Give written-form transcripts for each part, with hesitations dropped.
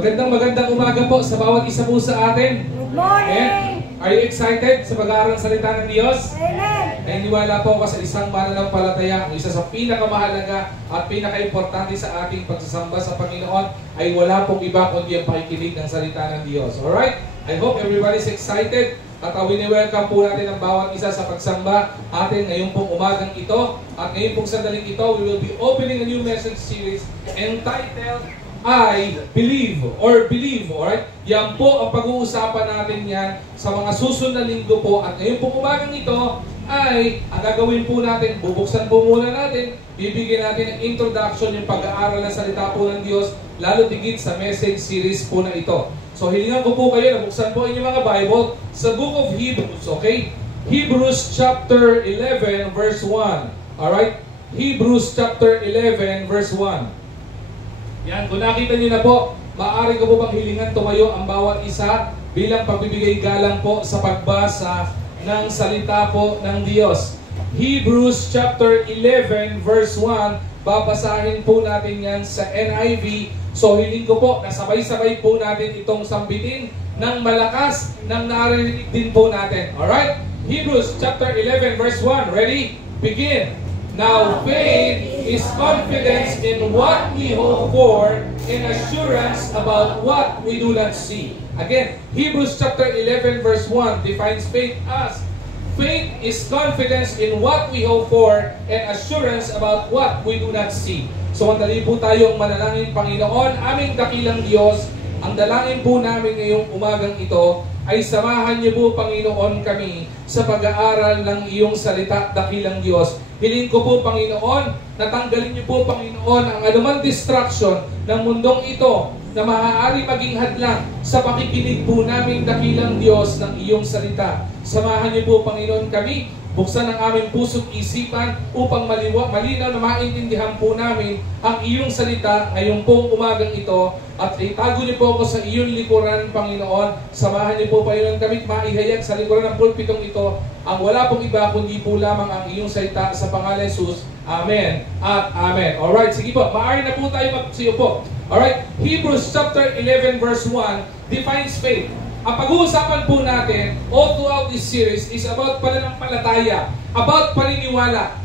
Magandang umaga po sa bawat isa po sa atin. Good morning! Are you excited sa pag-aaral ng salita ng Diyos? Amen! Naniniwala po ako sa isang mananampalataya, ang isa sa pinakamahalaga at pinaka-importante sa ating pagsasamba sa Panginoon ay wala pong iba kundi ang pakikinig ng salita ng Diyos. Alright? I hope everybody's excited at wini-welcome po natin ang bawat isa sa pagsamba atin ngayong pong umagang ito. At ngayong pong sandaling ito, we will be opening a new message series entitled I Believe or Believe, alright? Yan po ang pag-uusapan natin yan sa mga susunod na linggo po. At ngayon po umagang ito ay ang gagawin po natin, bubuksan po muna natin, bibigyan natin ng introduction, yung pag-aaral ng salita po ng Diyos, lalo tigit sa message series po na ito. So hilingan ko po kayo na buksan po inyong mga Bible sa Book of Hebrews, okay? Hebrews chapter 11 verse 1, alright? Hebrews chapter 11 verse 1. Yan, kung nakita niyo na po, maaari ko po bang hilingan tumayo ang bawat isa bilang pagbibigay galang po sa pagbasa ng salita po ng Diyos. Hebrews chapter 11 verse 1, babasahin po natin yan sa NIV. So hiling ko po na sabay-sabay po natin itong sambitin ng malakas nang narinig din po natin. Alright? Hebrews chapter 11 verse 1, ready? Begin! Now faith is confidence in what we hope for and assurance about what we do not see. Again, Hebrews chapter 11 verse 1 defines faith as faith is confidence in what we hope for and assurance about what we do not see. So mandali po tayong manalangin. Panginoon, aming dakilang Diyos, ang dalangin po namin ngayong umagang ito ay samahan niyo po, Panginoon, kami sa pag-aaral ng iyong salita, dakilang Diyos. Hiling ko po, Panginoon, natanggalin niyo po, Panginoon, ang anumang distraction ng mundong ito na maaari maging hadlang sa pakikinig po namin, dakilang Diyos, ng iyong salita. Samahan niyo po, Panginoon, kami. Buksan ang aming puso't isipan upang malinaw na maintindihan po namin ang iyong salita ngayong pong umagang ito. At itago niyo po ako sa iyong likuran, Panginoon. Samahan niyo po, Panginoon, kami maihayag sa likuran ng pulpitong ito ang wala pong iba kundi po lamang ang iyong salita sa pangalan ni Jesus. Amen at Amen. Alright, sige po. Maaari na po tayo magsiyo po. Alright, Hebrews chapter 11 verse 1 defines faith. Ang pag-uusapan po natin all throughout this series is about pananampalataya, about paniniwala.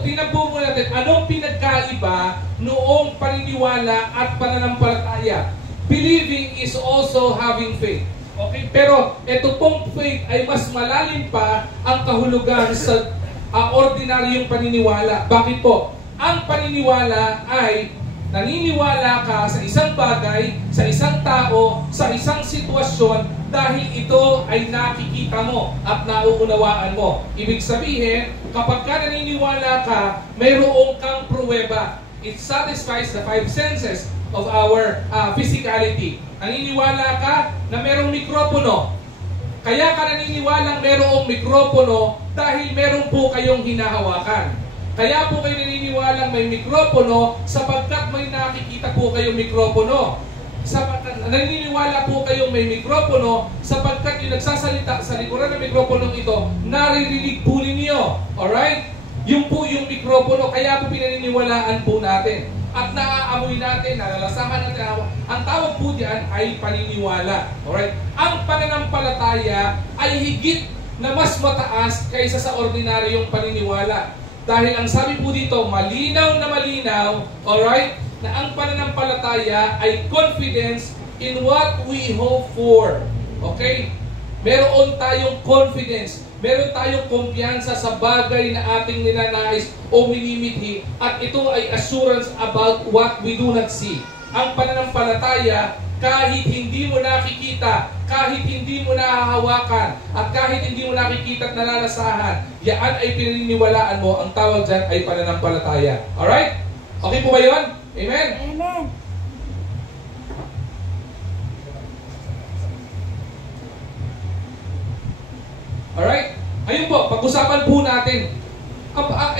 Tingnan po muna natin, anong pinagkaiba noong paniniwala at pananampalataya? Believing is also having faith. Okay? Pero ito pong faith ay mas malalim pa ang kahulugan sa ordinaryong paniniwala. Bakit po? Ang paniniwala ay naniniwala ka sa isang bagay, sa isang tao, sa isang sitwasyon dahil ito ay nakikita mo at nauunawaan mo. Ibig sabihin, kapag ka naniniwala ka, mayroong kang pruweba. It satisfies the five senses of our physicality. Naniniwala ka na mayroong mikropono. Kaya ka naniniwalang mayroong mikropono dahil meron po kayong hinahawakan. Kaya po kayo naniniwalang may mikropono sapagkat may nakikita po kayong mikropono. Naniniwala po kayong may mikropono sapagkat yung nagsasalita sa likuran ng mikroponong ito, naririnig po ninyo. Alright? Yung po yung mikropono, kaya po pinaniniwalaan po natin. At naaamoy natin, nalalasahan natin. Ang tawag po diyan ay paniniwala. Alright? Ang pananampalataya ay higit na mas mataas kaysa sa ordinaryong paniniwala. Dahil ang sabi po dito, malinaw na malinaw, alright, na ang pananampalataya ay confidence in what we hope for. Okay? Meron tayong confidence, meron tayong kumpiyansa sa bagay na ating ninanais o minimithi, at ito ay assurance about what we do not see. Ang pananampalataya, kahit hindi mo nakikita, kahit hindi mo nahahawakan, at kahit hindi mo nakikita at nalalasahan, yan ay pinaniniwalaan mo. Ang tawag dyan ay pananampalataya. Alright? Okay po ba yun? Amen? Amen. Alright? Ayun po, pag-usapan po natin.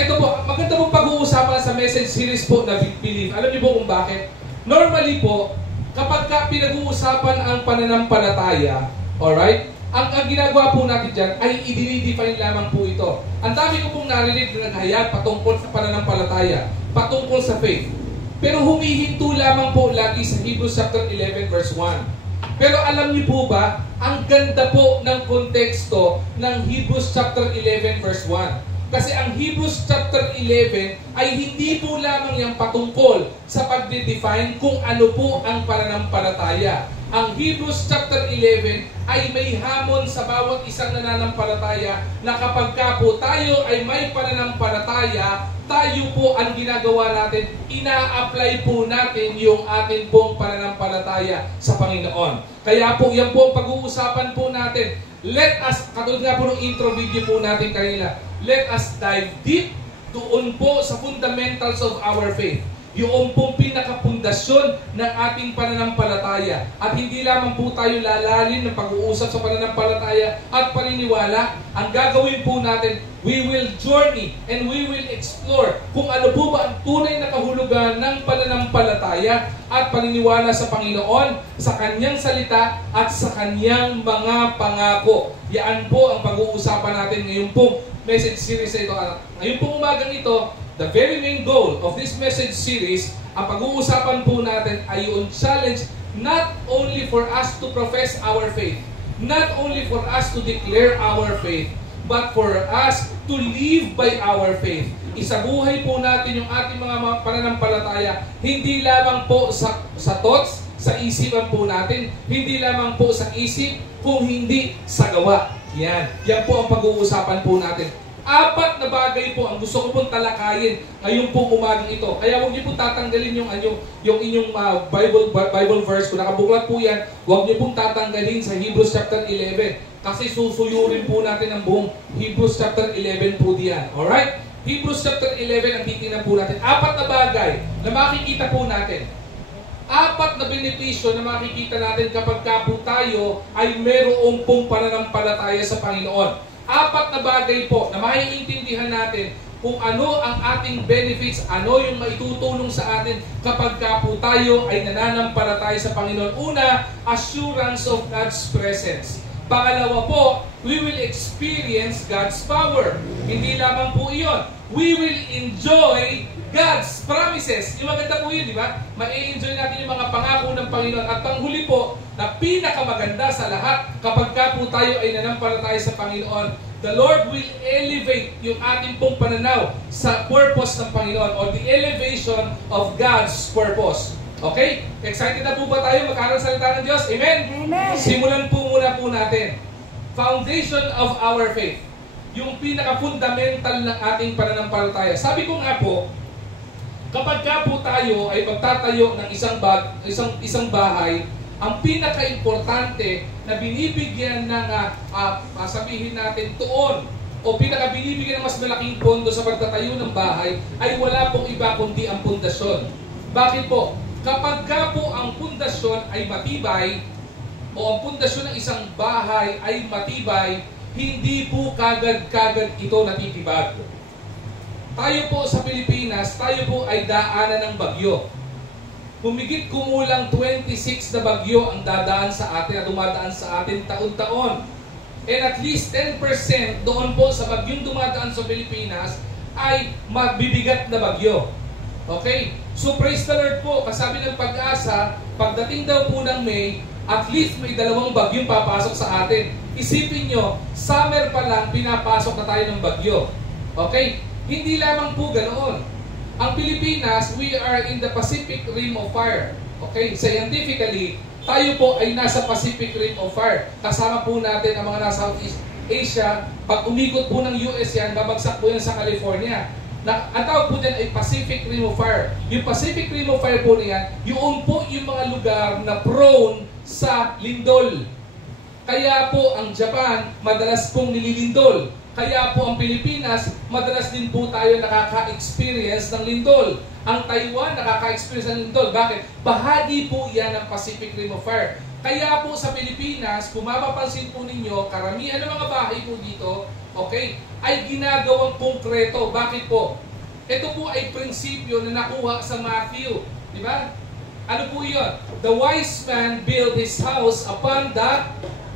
Ito po, maganda po pag-uusapan sa message series po na Believe. Alam niyo po kung bakit? Normally po, kapag pinag-uusapan ang pananampalataya, alright, ang ginagawa po natin dyan ay i-define lamang po ito. Ang dami ko pong narinig na naghayag patungkol sa pananampalataya, patungkol sa faith. Pero humihinto lamang po lagi sa Hebrews chapter 11 verse 1. Pero alam niyo po ba, ang ganda po ng konteksto ng Hebrews chapter 11 verse 1. Kasi ang Hebrews chapter 11 ay hindi po lamang yung patungkol sa pagde-define kung ano po ang pananampalataya. Ang Hebrews chapter 11 ay may hamon sa bawat isang nananampalataya na kapag ka po tayo ay may pananampalataya, tayo po ang ginagawa natin, ina-apply po natin yung atin pong pananampalataya sa Panginoon. Kaya po, yan po ang pag-uusapan po natin. Let us, katulad nga po ng intro video po natin kanina, let us dive deep doon po sa fundamentals of our faith. Yung pong pinakapundasyon ng ating pananampalataya. At hindi lamang po tayo lalalim ng pag-uusap sa pananampalataya at paniniwala. Ang gagawin po natin, we will journey and we will explore kung ano po ba ang tunay na kahulugan ng pananampalataya at paniniwala sa Panginoon, sa Kanyang salita at sa Kanyang mga pangako. Yan po ang pag-uusapan natin ngayon pong message series na ito. Ngayon pong umagang ito, the very main goal of this message series, ang pag-uusapan po natin ay yung challenge not only for us to profess our faith, not only for us to declare our faith, but for us to live by our faith. Isabuhay po natin yung ating mga pananampalataya, hindi lamang po sa thoughts, sa isipan po natin, hindi lamang po sa isip, kung hindi sa gawa. Yan po ang pag-uusapan po natin. 4 na bagay po ang gusto ko pong talakayin ngayong pong umagang ito. Kaya huwag niyo pong tatanggalin yung inyong Bible verse. Kung nakabuklat po yan, huwag niyo pong tatanggalin sa Hebrews chapter 11. Kasi susuyurin po natin ang buong Hebrews chapter 11 po diyan. Alright? Hebrews chapter 11 ang titingnan po natin. 4 na bagay na makikita po natin. 4 na benepisyo na makikita natin kapag po tayo ay mayroong pong pananampalataya sa Panginoon. 4 na bagay po na maiintindihan natin kung ano ang ating benefits, ano yung maitutulong sa atin kapag po tayo ay nananampalataya sa Panginoon. Una, assurance of God's presence. Pangalawa po, we will experience God's power. Hindi lamang po iyon. We will enjoy God's promises. Yung maganda po yun, di ba? Ma-enjoy natin yung mga pangako ng Panginoon. At panghuli po, na pinakamaganda sa lahat, kapag po tayo ay nanampalataya sa Panginoon, the Lord will elevate yung ating pong pananaw sa purpose ng Panginoon or the elevation of God's purpose. Okay? Excited na po ba tayo mag-aral sa salita ng Diyos? Amen? Amen! Simulan po muna po natin. Foundation of our faith. Yung pinaka-fundamental ng ating pananampalataya. Sabi ko nga po, kapag po tayo ay magtatayo ng isang bahay, ang pinaka-importante na binibigyan ng sabihin natin tuon o pinaka-binibigyan ng mas malaking pondo sa pagtatayo ng bahay ay wala pong iba kundi ang pundasyon. Bakit po? Kapag po ang pundasyon ay matibay o ang pundasyon ng isang bahay ay matibay, hindi po kagad-kagad ito natitibag. Tayo po sa Pilipinas, tayo po ay daanan ng bagyo. Humigit kumulang 26 na bagyo ang dadaan sa atin at dumadaan sa atin taon-taon. And at least 10% doon po sa bagyong dumadaan sa Pilipinas ay mabibigat na bagyo. Okay? So praise the Lord po, kasabi ng Pag-asa, pagdating daw po ng May, at least may 2 bagyong papasok sa atin. Isipin nyo, summer pa lang pinapasok na tayo ng bagyo. Okay? Hindi lamang po ganoon. Ang Pilipinas, we are in the Pacific Rim of Fire. Okay? Scientifically, tayo po ay nasa Pacific Rim of Fire. Kasama po natin ang mga nasa Southeast Asia. Pag umikot po ng US yan, babagsak po yan sa California. Ang tawag po dyan ay Pacific Rim of Fire. Yung Pacific Rim of Fire po niyan, yun po yung mga lugar na prone sa lindol. Kaya po ang Japan, madalas pong nililindol. Kaya po ang Pilipinas, madalas din po tayo nakaka-experience ng lindol. Ang Taiwan, nakaka-experience ng lindol. Bakit? Bahagi po yan ng Pacific Rim of Fire. Kaya po sa Pilipinas, kung mapapansin po ninyo, karamihan ng mga bahay po dito, okay, ay ginagawang konkreto. Bakit po? Ito po ay prinsipyo na nakuha sa Matthew. Di ba? Ano po yun? The wise man built his house upon the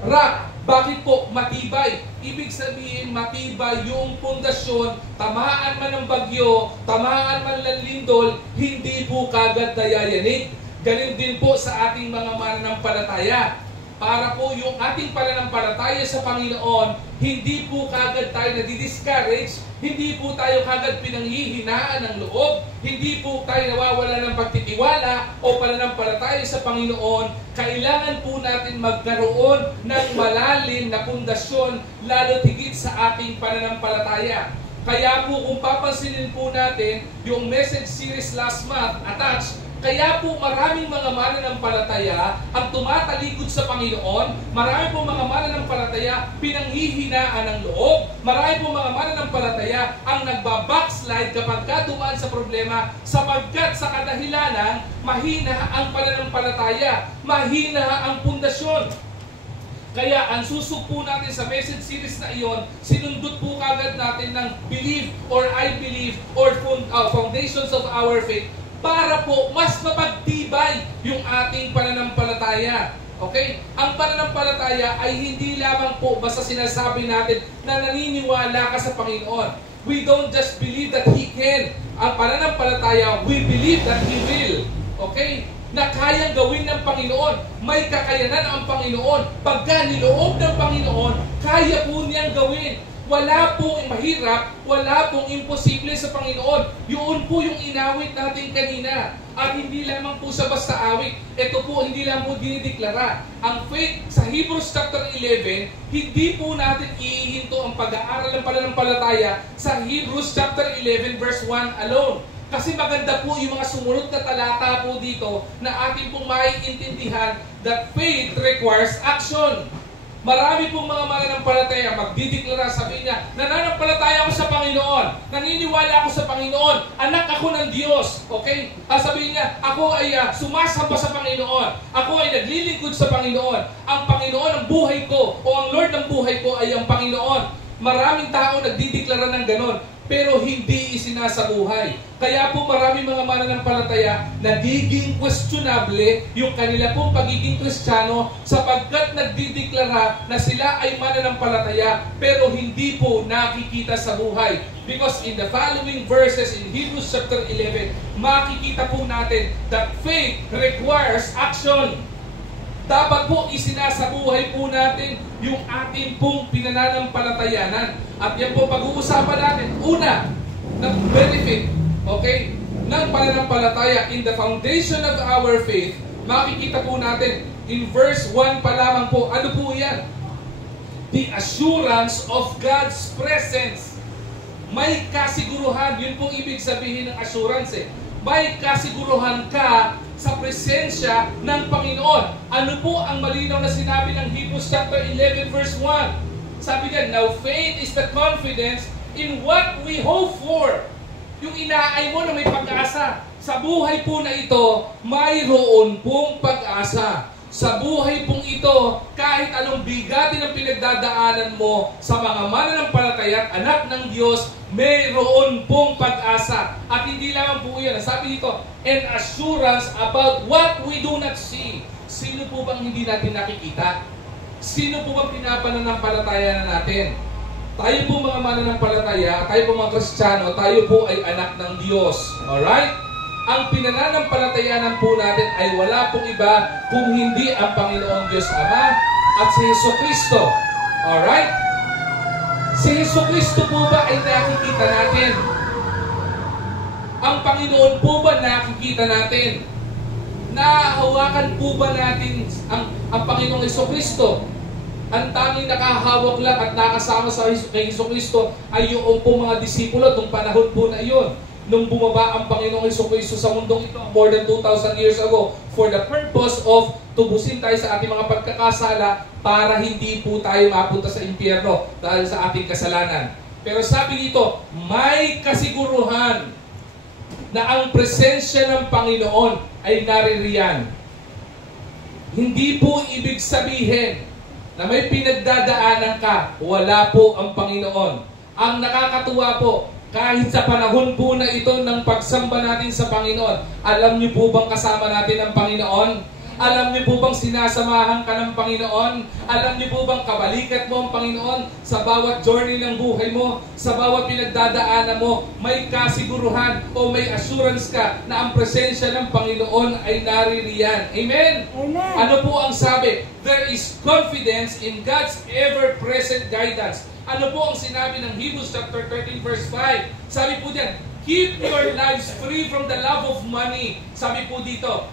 rock. Bakit po? Matibay. ibig sabihin matibay yung pundasyon, tamaan man ng bagyo, tamaan man ng lindol, hindi po kagad nayayanig. Ganun din po sa ating mga mananampalataya. Para po yung ating pananampalataya sa Panginoon, hindi po kagad tayo nadidiscourage, hindi po tayo kagad pinanghihinaan ng loob, hindi po tayo nawawala ng pagtitiwala o pananampalataya sa Panginoon. Kailangan po natin magkaroon ng malalim na pundasyon, lalo tigit sa ating pananampalataya. Kaya po kung papansinin po natin yung message series last month, attached, kaya po maraming mga mananampalataya ang tumatalikod sa Panginoon, marami po mga mananampalataya pinanghihinaan ng loob, marami po mga mananampalataya ang nagbabackslide kapag dumaan sa problema sapagkat sa kadahilanang mahina ang pananampalataya, mahina ang pundasyon. Kaya ang susug po natin sa message series na iyon, sinundot po kagad natin ng believe or I believe or foundations of our faith para po mas mapagtibay yung ating pananampalataya. Okay? Ang pananampalataya ay hindi lamang po basta sinasabi natin na naniniwala ka sa Panginoon. We don't just believe that He can. Ang pananampalataya, we believe that He will. Okay? Na kayang gawin ng Panginoon. May kakayanan ang Panginoon. Pagka niloob ng Panginoon, kaya po niyang gawin. Wala pong mahirap, wala pong imposible sa Panginoon. Yun po yung inawit natin kanina. At hindi lamang po sa basta awit. Ito po, hindi lang po dinideklara. Ang faith sa Hebrews chapter 11, hindi po natin iihinto ang pag-aaral ng pananampalataya sa Hebrews chapter 11 verse 1 alone. Kasi maganda po yung mga sumunod na talata po dito na atin pong maiintindihan that faith requires action. Marami pong mga mananampalataya magdideklara, sabi niya, nananampalataya ako sa Panginoon, naniniwala ako sa Panginoon, anak ako ng Diyos. Okay? Sabi niya, ako ay sumasamba sa Panginoon, ako ay naglilingkod sa Panginoon, ang Panginoon ang buhay ko, o ang Lord ng buhay ko ay ang Panginoon. Maraming tao nagdideklara ng ganon, pero hindi isinasabuhay. Kaya po marami mga mananampalataya nagiging questionable yung kanila pong pagiging Kristiyano sapagkat nagdideklara na sila ay mananampalataya pero hindi po nakikita sa buhay. Because in the following verses in Hebrews chapter 11, makikita po natin that faith requires action. Dapat po isinasabuhay po natin yung ating pong pinananampalatayanan. At yan po pag-uusapan natin. Una, ng benefit, okay, ng pananampalataya in the foundation of our faith, makikita po natin in verse 1 pa lamang po, ano po yan? The assurance of God's presence. May kasiguruhan, yun pong ibig sabihin ng assurance eh. May kasiguruhan ka sa presensya ng Panginoon. Ano po ang malinaw na sinabi ng Hebrews chapter 11 verse 1? Sabi niya, now faith is the confidence in what we hope for. Yung inaay mo na may pag-asa. Sa buhay po na ito, mayroon pong pag-asa. Sa buhay pong ito, kahit anong bigatin ang pinagdadaanan mo sa mga mananampalataya at anak ng Diyos, mayroon pong pag-asa. At hindi lamang po yan. Sabi dito, an assurance about what we do not see. Sino po bang hindi natin nakikita? Sino po bang pinapananampalataya na natin? Tayo po mga mananampalataya, tayo po mga Kristiyano, tayo po ay anak ng Diyos. Alright? Ang pinananampalatayanan po natin ay wala pong iba kung hindi ang Panginoong Diyos Ama at si Jesucristo. Alright? Si Jesucristo po ba ay nakikita natin? Ang Panginoon po ba nakikita natin? Nahahawakan po ba natin ang Panginoong Jesucristo? Ang tanging nakahawak lang at nakasama sa kay Jesucristo ay yung po mga disipulo nung panahon po na iyon. Nung bumaba ang Panginoong Jesucristo sa mundong ito more than 2,000 years ago for the purpose of tubusin tayo sa ating mga pagkakasala para hindi po tayo mapunta sa impyerno dahil sa ating kasalanan. Pero sabi dito, may kasiguruhan na ang presensya ng Panginoon ay naririyan. Hindi po ibig sabihin na may pinagdadaanan ka, wala po ang Panginoon. Ang nakakatuwa po, kahit sa panahon po na ito ng pagsamba natin sa Panginoon, alam niyo po bang kasama natin ang Panginoon? Alam niyo po bang sinasamahan ka ng Panginoon? Alam niyo po bang kabalikat mo ang Panginoon sa bawat journey ng buhay mo, sa bawat pinagdadaanan mo, may kasiguruhan o may assurance ka na ang presensya ng Panginoon ay naririyan. Amen? Amen. Ano po ang sabi? There is confidence in God's ever-present guidance. Ano po ang sinabi ng Hebrews chapter 13 verse 5? Sabi po diyan, keep your lives free from the love of money. Sabi po dito,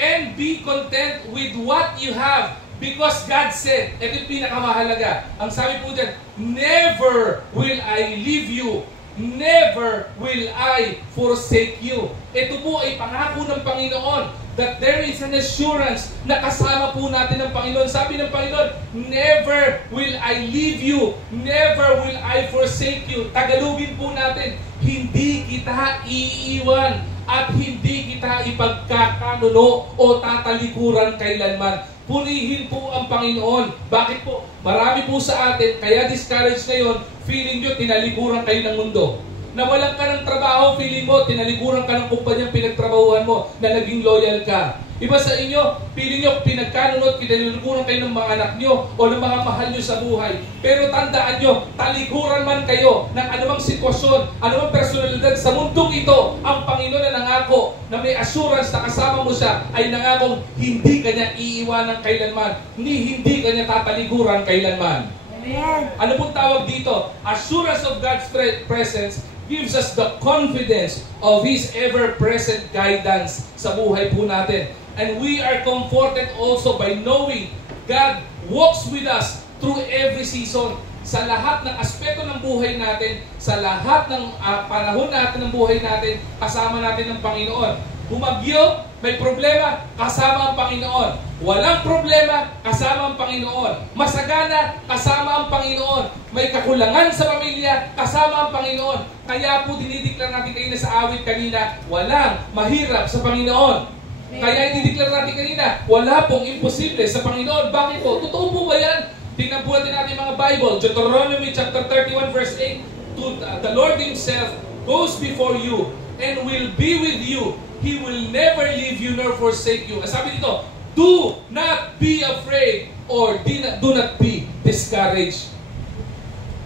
and be content with what you have. Because God said, ito yung pinakamahalaga. Ang sabi po diyan, never will I leave you. Never will I forsake you. Ito po ay pangako ng Panginoon that there is an assurance na kasama po natin ng Panginoon. Sabi ng Panginoon, never will I leave you. Never will I forsake you. Tagalogin po natin, hindi kita iiwan at hindi kita ipagkakanuno o tatalikuran kailanman. Purihin po ang Panginoon. Bakit po? Marami po sa atin, kaya discouraged ngayon, feeling nyo tinalikuran kayo ng mundo. Nawalan ka ng trabaho, feeling mo, tinalikuran ka ng kumpanyang pinagtrabahuan mo na naging loyal ka. Iba sa inyo, feeling nyo, pinagkanunod, tinalikuran kayo ng mga anak nyo o ng mga mahal nyo sa buhay. Pero tandaan nyo, talikuran man kayo ng anumang sitwasyon, anumang personalidad sa mundong ito, ang Panginoon na nangako na may assurance na kasama mo siya ay nangakong hindi kanya iiwanan kailanman, ni hindi kanya tatalikuran kailanman. Amen. Ano pong tawag dito? Assurance of God's presence gives us the confidence of His ever-present guidance sa buhay po natin. And we are comforted also by knowing God walks with us through every season. Sa lahat ng aspeto ng buhay natin, sa lahat ng panahon natin ng buhay natin, kasama natin ng Panginoon. Bumagyo, may problema, kasama ang Panginoon. Walang problema, kasama ang Panginoon. Masagana, kasama ang Panginoon. May kakulangan sa pamilya, kasama ang Panginoon. Kaya po dinideklar natin kanina sa awit kanina, walang mahirap sa Panginoon. Kaya dinideklar natin kanina, wala pong imposible sa Panginoon. Bakit po? Totoo po ba yan? Tingnan po natin natin mga Bible. Deuteronomy chapter 31 verse 8. The Lord Himself goes before you and will be with you. He will never leave you nor forsake you. Sabi dito, do not be afraid or do not be discouraged.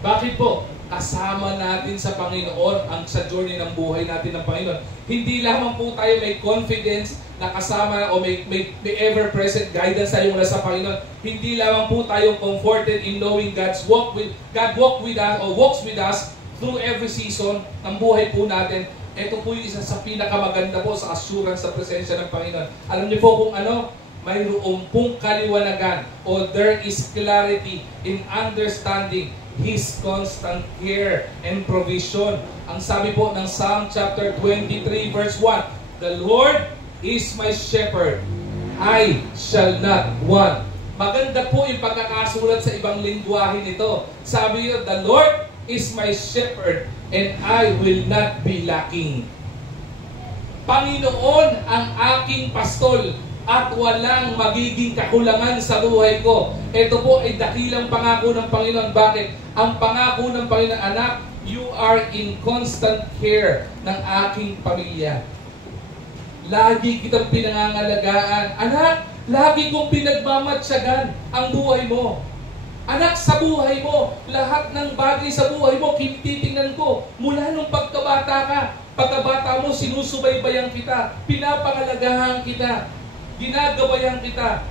Bakit po? Kasama natin sa Panginoon ang sa journey ng buhay natin ng Panginoon. Hindi lamang po tayo may confidence na kasama o may ever-present guidance tayo mula sa Panginoon. Hindi lamang po tayo comforted in knowing God walks with us through every season ng buhay po natin. Ito po yung isa sa pinakamaganda po sa assurance sa presensya ng Panginoon. Alam niyo po kung ano? Mayroong pong kaliwanagan o there is clarity in understanding His constant care and provision. Ang sabi po ng Psalm chapter 23 verse 1, the Lord is my shepherd, I shall not want. Maganda po yung pagkakasulat sa ibang lingwahe nito. Sabi niyo, the Lord is my shepherd and I will not be lacking. Panginoon ang aking pastol at walang magiging kakulangan sa buhay ko. Ito po ay dakilang pangako ng Panginoon. Bakit? Ang pangako ng Panginoon, anak, you are in constant care ng aking pamilya. Lagi kitang pinangangalagaan. Anak, lagi kong pinagmamatsyagan ang buhay mo. Anak, sa buhay mo, lahat ng bagay sa buhay mo, tinitingnan ko. Mula nung pagkabata ka, pagkabata mo, sinusubaybayan kita, pinapangalagahan kita, ginagabayan kita.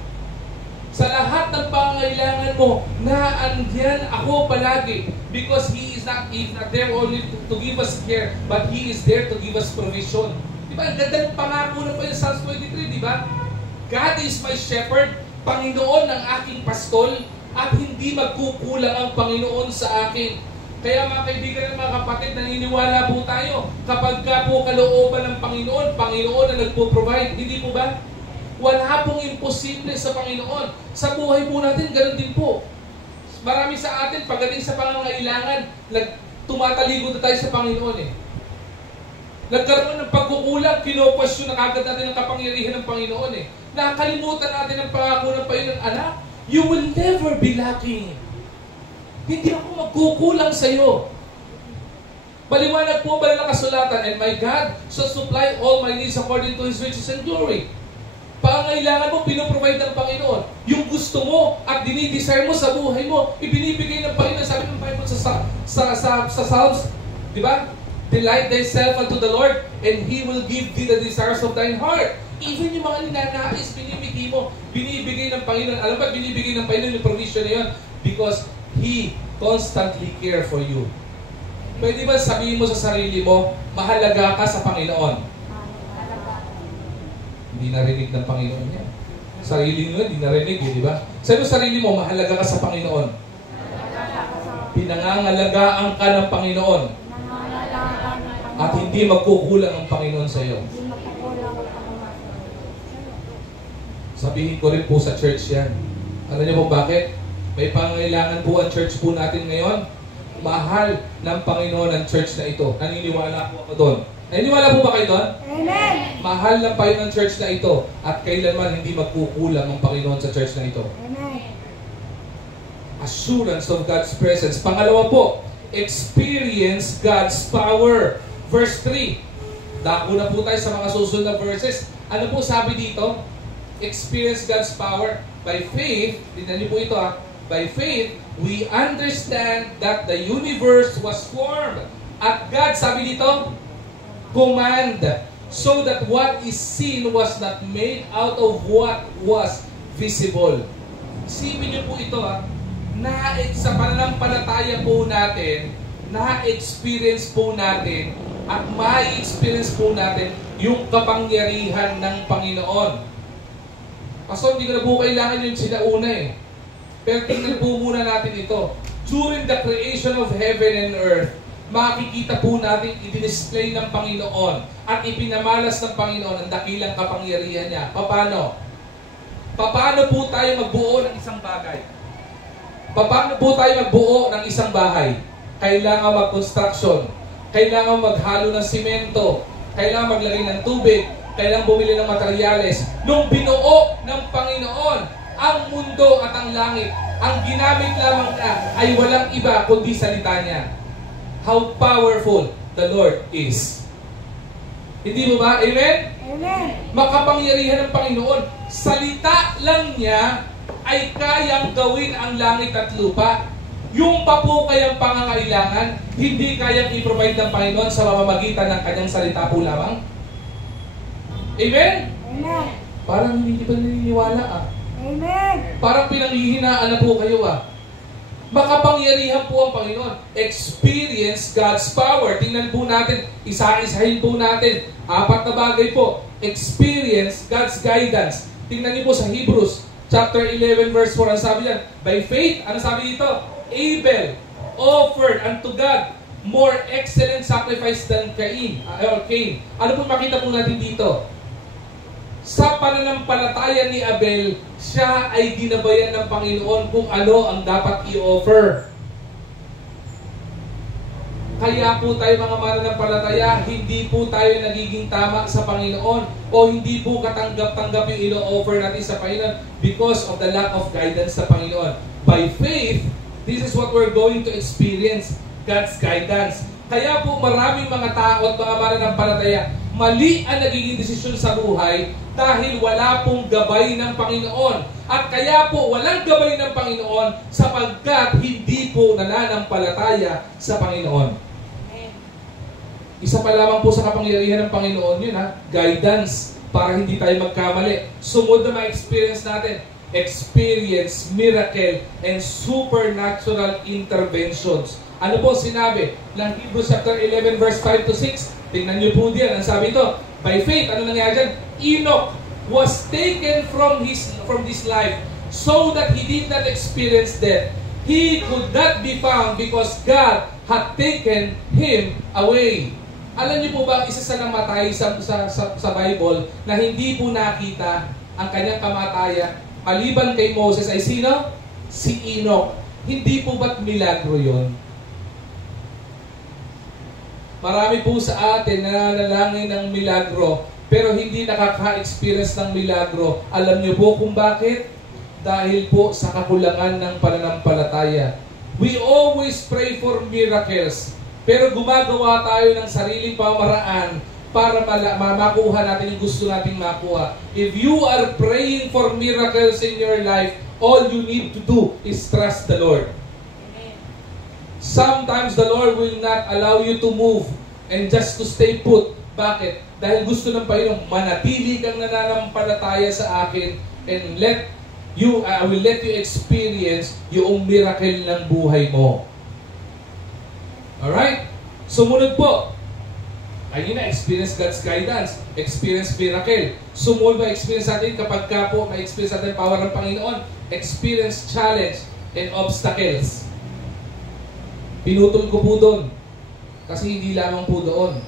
Sa lahat ng pangangailangan mo, naandyan ako palagi. Because He is not there only to give us care, but He is there to give us provision. Diba? Ang ganda ng pangako na pa yung Psalms 23, diba? God is my shepherd, Panginoon ang aking pastol, at hindi magkukulang ang Panginoon sa akin. Kaya mga kaibigan at mga kapatid, naniniwala po tayo, kapag ka po kalooban ng Panginoon, Panginoon ang nagpo-provide. Hindi po ba? Wala pong imposible sa Panginoon. Sa buhay po natin, ganun din po. Marami sa atin, pagdating sa pangangailangan, tumataligo na tayo sa Panginoon eh. Nagkaroon ng pagkukulang, kino-question na kagad natin ang kapangyarihan ng Panginoon eh. Nakakalimutan natin ang pangako ng Panginoon, anak, you will never be lacking. Hindi ako magkukulang sa iyo. Maliwanag po ba na kasulatan, and my God shall supply all my needs according to His riches and glory. pangangailangan mo, pinoprovide ng Panginoon. Yung gusto mo at dinidesire mo sa buhay mo, ibinibigay ng Panginoon. Sabi ng Bible sa Psalms, di ba? Delight thyself unto the Lord, and He will give thee the desires of thine heart. Even yung mga ninanais, binibigay mo, binibigay ng Panginoon. Alam ba, binibigay ng Panginoon yung provision na yun? Because He constantly care for you. Pwede ba sabihin mo sa sarili mo, mahalaga ka sa Panginoon? Hindi narinig ng Panginoon yan. Sarili mo, hindi narinig, di ba? Sabi mo sarili mo, mahalaga ka sa Panginoon. Pinangangalagaan ka ng Panginoon. At hindi magkukulang ang Panginoon sa iyo. Sabihin ko rin po sa church yan. Alam niyo po bakit? May pangangailangan po ang church po natin ngayon. Mahal ng Panginoon ang church na ito. Naniniwala po ako doon. Naniniwala po ba kayo doon? Amen! Mahal ng Panginoon ang church na ito. At kailanman hindi magkukulang ang Panginoon sa church na ito. Amen! Assurance of God's presence. Pangalawa po, experience God's power. Verse 3. Dako na po tayo sa mga susunod na verses. Ano po sabi dito? Experience God's power. By faith, tignan niyo po ito ha. By faith, we understand that the universe was formed. At God, sabi dito, command, so that what is seen was not made out of what was visible. Isipin niyo po ito ha. Sa pananampalataya po natin, na-experience po natin at ma-experience po natin yung kapangyarihan ng Panginoon. Pastor, hindi ko na po kailangan yung sinauna eh. Pero tingnan po muna natin ito. During the creation of heaven and earth, makikita po natin i-display ng Panginoon at ipinamalas ng Panginoon ang dakilang kapangyarihan niya. Paano? Paano po tayo magbuo ng isang bagay? Paano po tayo magbuo ng isang bahay? Kailangan mag-construction. Kailangan maghalo ng simento. Kailangan maglagay ng tubig. Kailangan bumili ng materyales. Nung binuo ng Panginoon ang mundo at ang langit, ang ginamit lamang na ay walang iba kundi salita niya. How powerful the Lord is. Hindi mo ba? Amen? Amen! Makapangyarihan ng Panginoon. Salita lang niya ay kayang gawin ang langit at lupa. Yung pa po kayang pangangailangan, hindi kayang i-provide ng Panginoon sa mamamagitan ng kanyang salita po lamang. Amen? Amen! Parang hindi ba naniniwala ah? Amen! Parang pinanghihinaan na po kayo ah. Makapangyarihan po ang Panginoon. Experience God's power. Tingnan po natin, isa-isahin po natin. 4 na bagay po. Experience God's guidance. Tingnan niyo po sa Hebrews chapter 11 verse 4. Ang sabi niyan, by faith, ano sabi dito? Abel offered unto God more excellent sacrifice than Cain. Ano po makita po natin dito? Sa pananampalataya ni Abel, siya ay ginabayan ng Panginoon kung ano ang dapat i-offer. Kaya po tayo mga mananampalataya, hindi po tayo nagiging tama sa Panginoon o hindi po katanggap-tanggap yung ino-offer natin sa Panginoon because of the lack of guidance sa Panginoon. By faith, this is what we're going to experience, God's guidance. Kaya po maraming mga tao at mga mananampalataya, mali ang nagiging desisyon sa buhay dahil wala pong gabay ng Panginoon. At kaya po walang gabay ng Panginoon sapagkat hindi po nananampalataya sa Panginoon. Isa pa lamang po sa kapangyarihan ng Panginoon yun ha, guidance para hindi tayo magkamali. Sumod na ma-experience natin, experience miracle and supernatural interventions. Ano po sinabi ng Hebrews chapter 11 verse 5 to 6? Tingnan niyo po diyan, ang sabi ito, by faith, ano nangyari dyan? Enoch was taken from this life so that he did not experience death. He could not be found because God had taken him away. Alam niyo po ba, isa sa namatay sa Bible na hindi po nakita ang kanyang kamatayan maliban kay Moses ay sino? Si Enoch. Hindi po ba't milagro yun? Marami po sa atin na nananalangin ng milagro pero hindi nakaka-experience ng milagro. Alam niyo po kung bakit? Dahil po sa kakulangan ng pananampalataya. We always pray for miracles pero gumagawa tayo ng sariling pamaraan para makuha natin yung gusto nating makuha. If you are praying for miracles in your life, all you need to do is trust the Lord. Sometimes the Lord will not allow you to move and just to stay put. Bakit? Dahil gusto ng Panginoon, manatili kang nananampalataya sa akin and I will let you experience yung miracle ng buhay mo. Alright? Sumunod po. Ayun na, experience God's guidance. Experience miracle. Sumunod ba experience natin kapag ka po may experience natin power ng Panginoon? Experience challenge and obstacles. Pinutol ko po doon. Kasi hindi lamang po doon.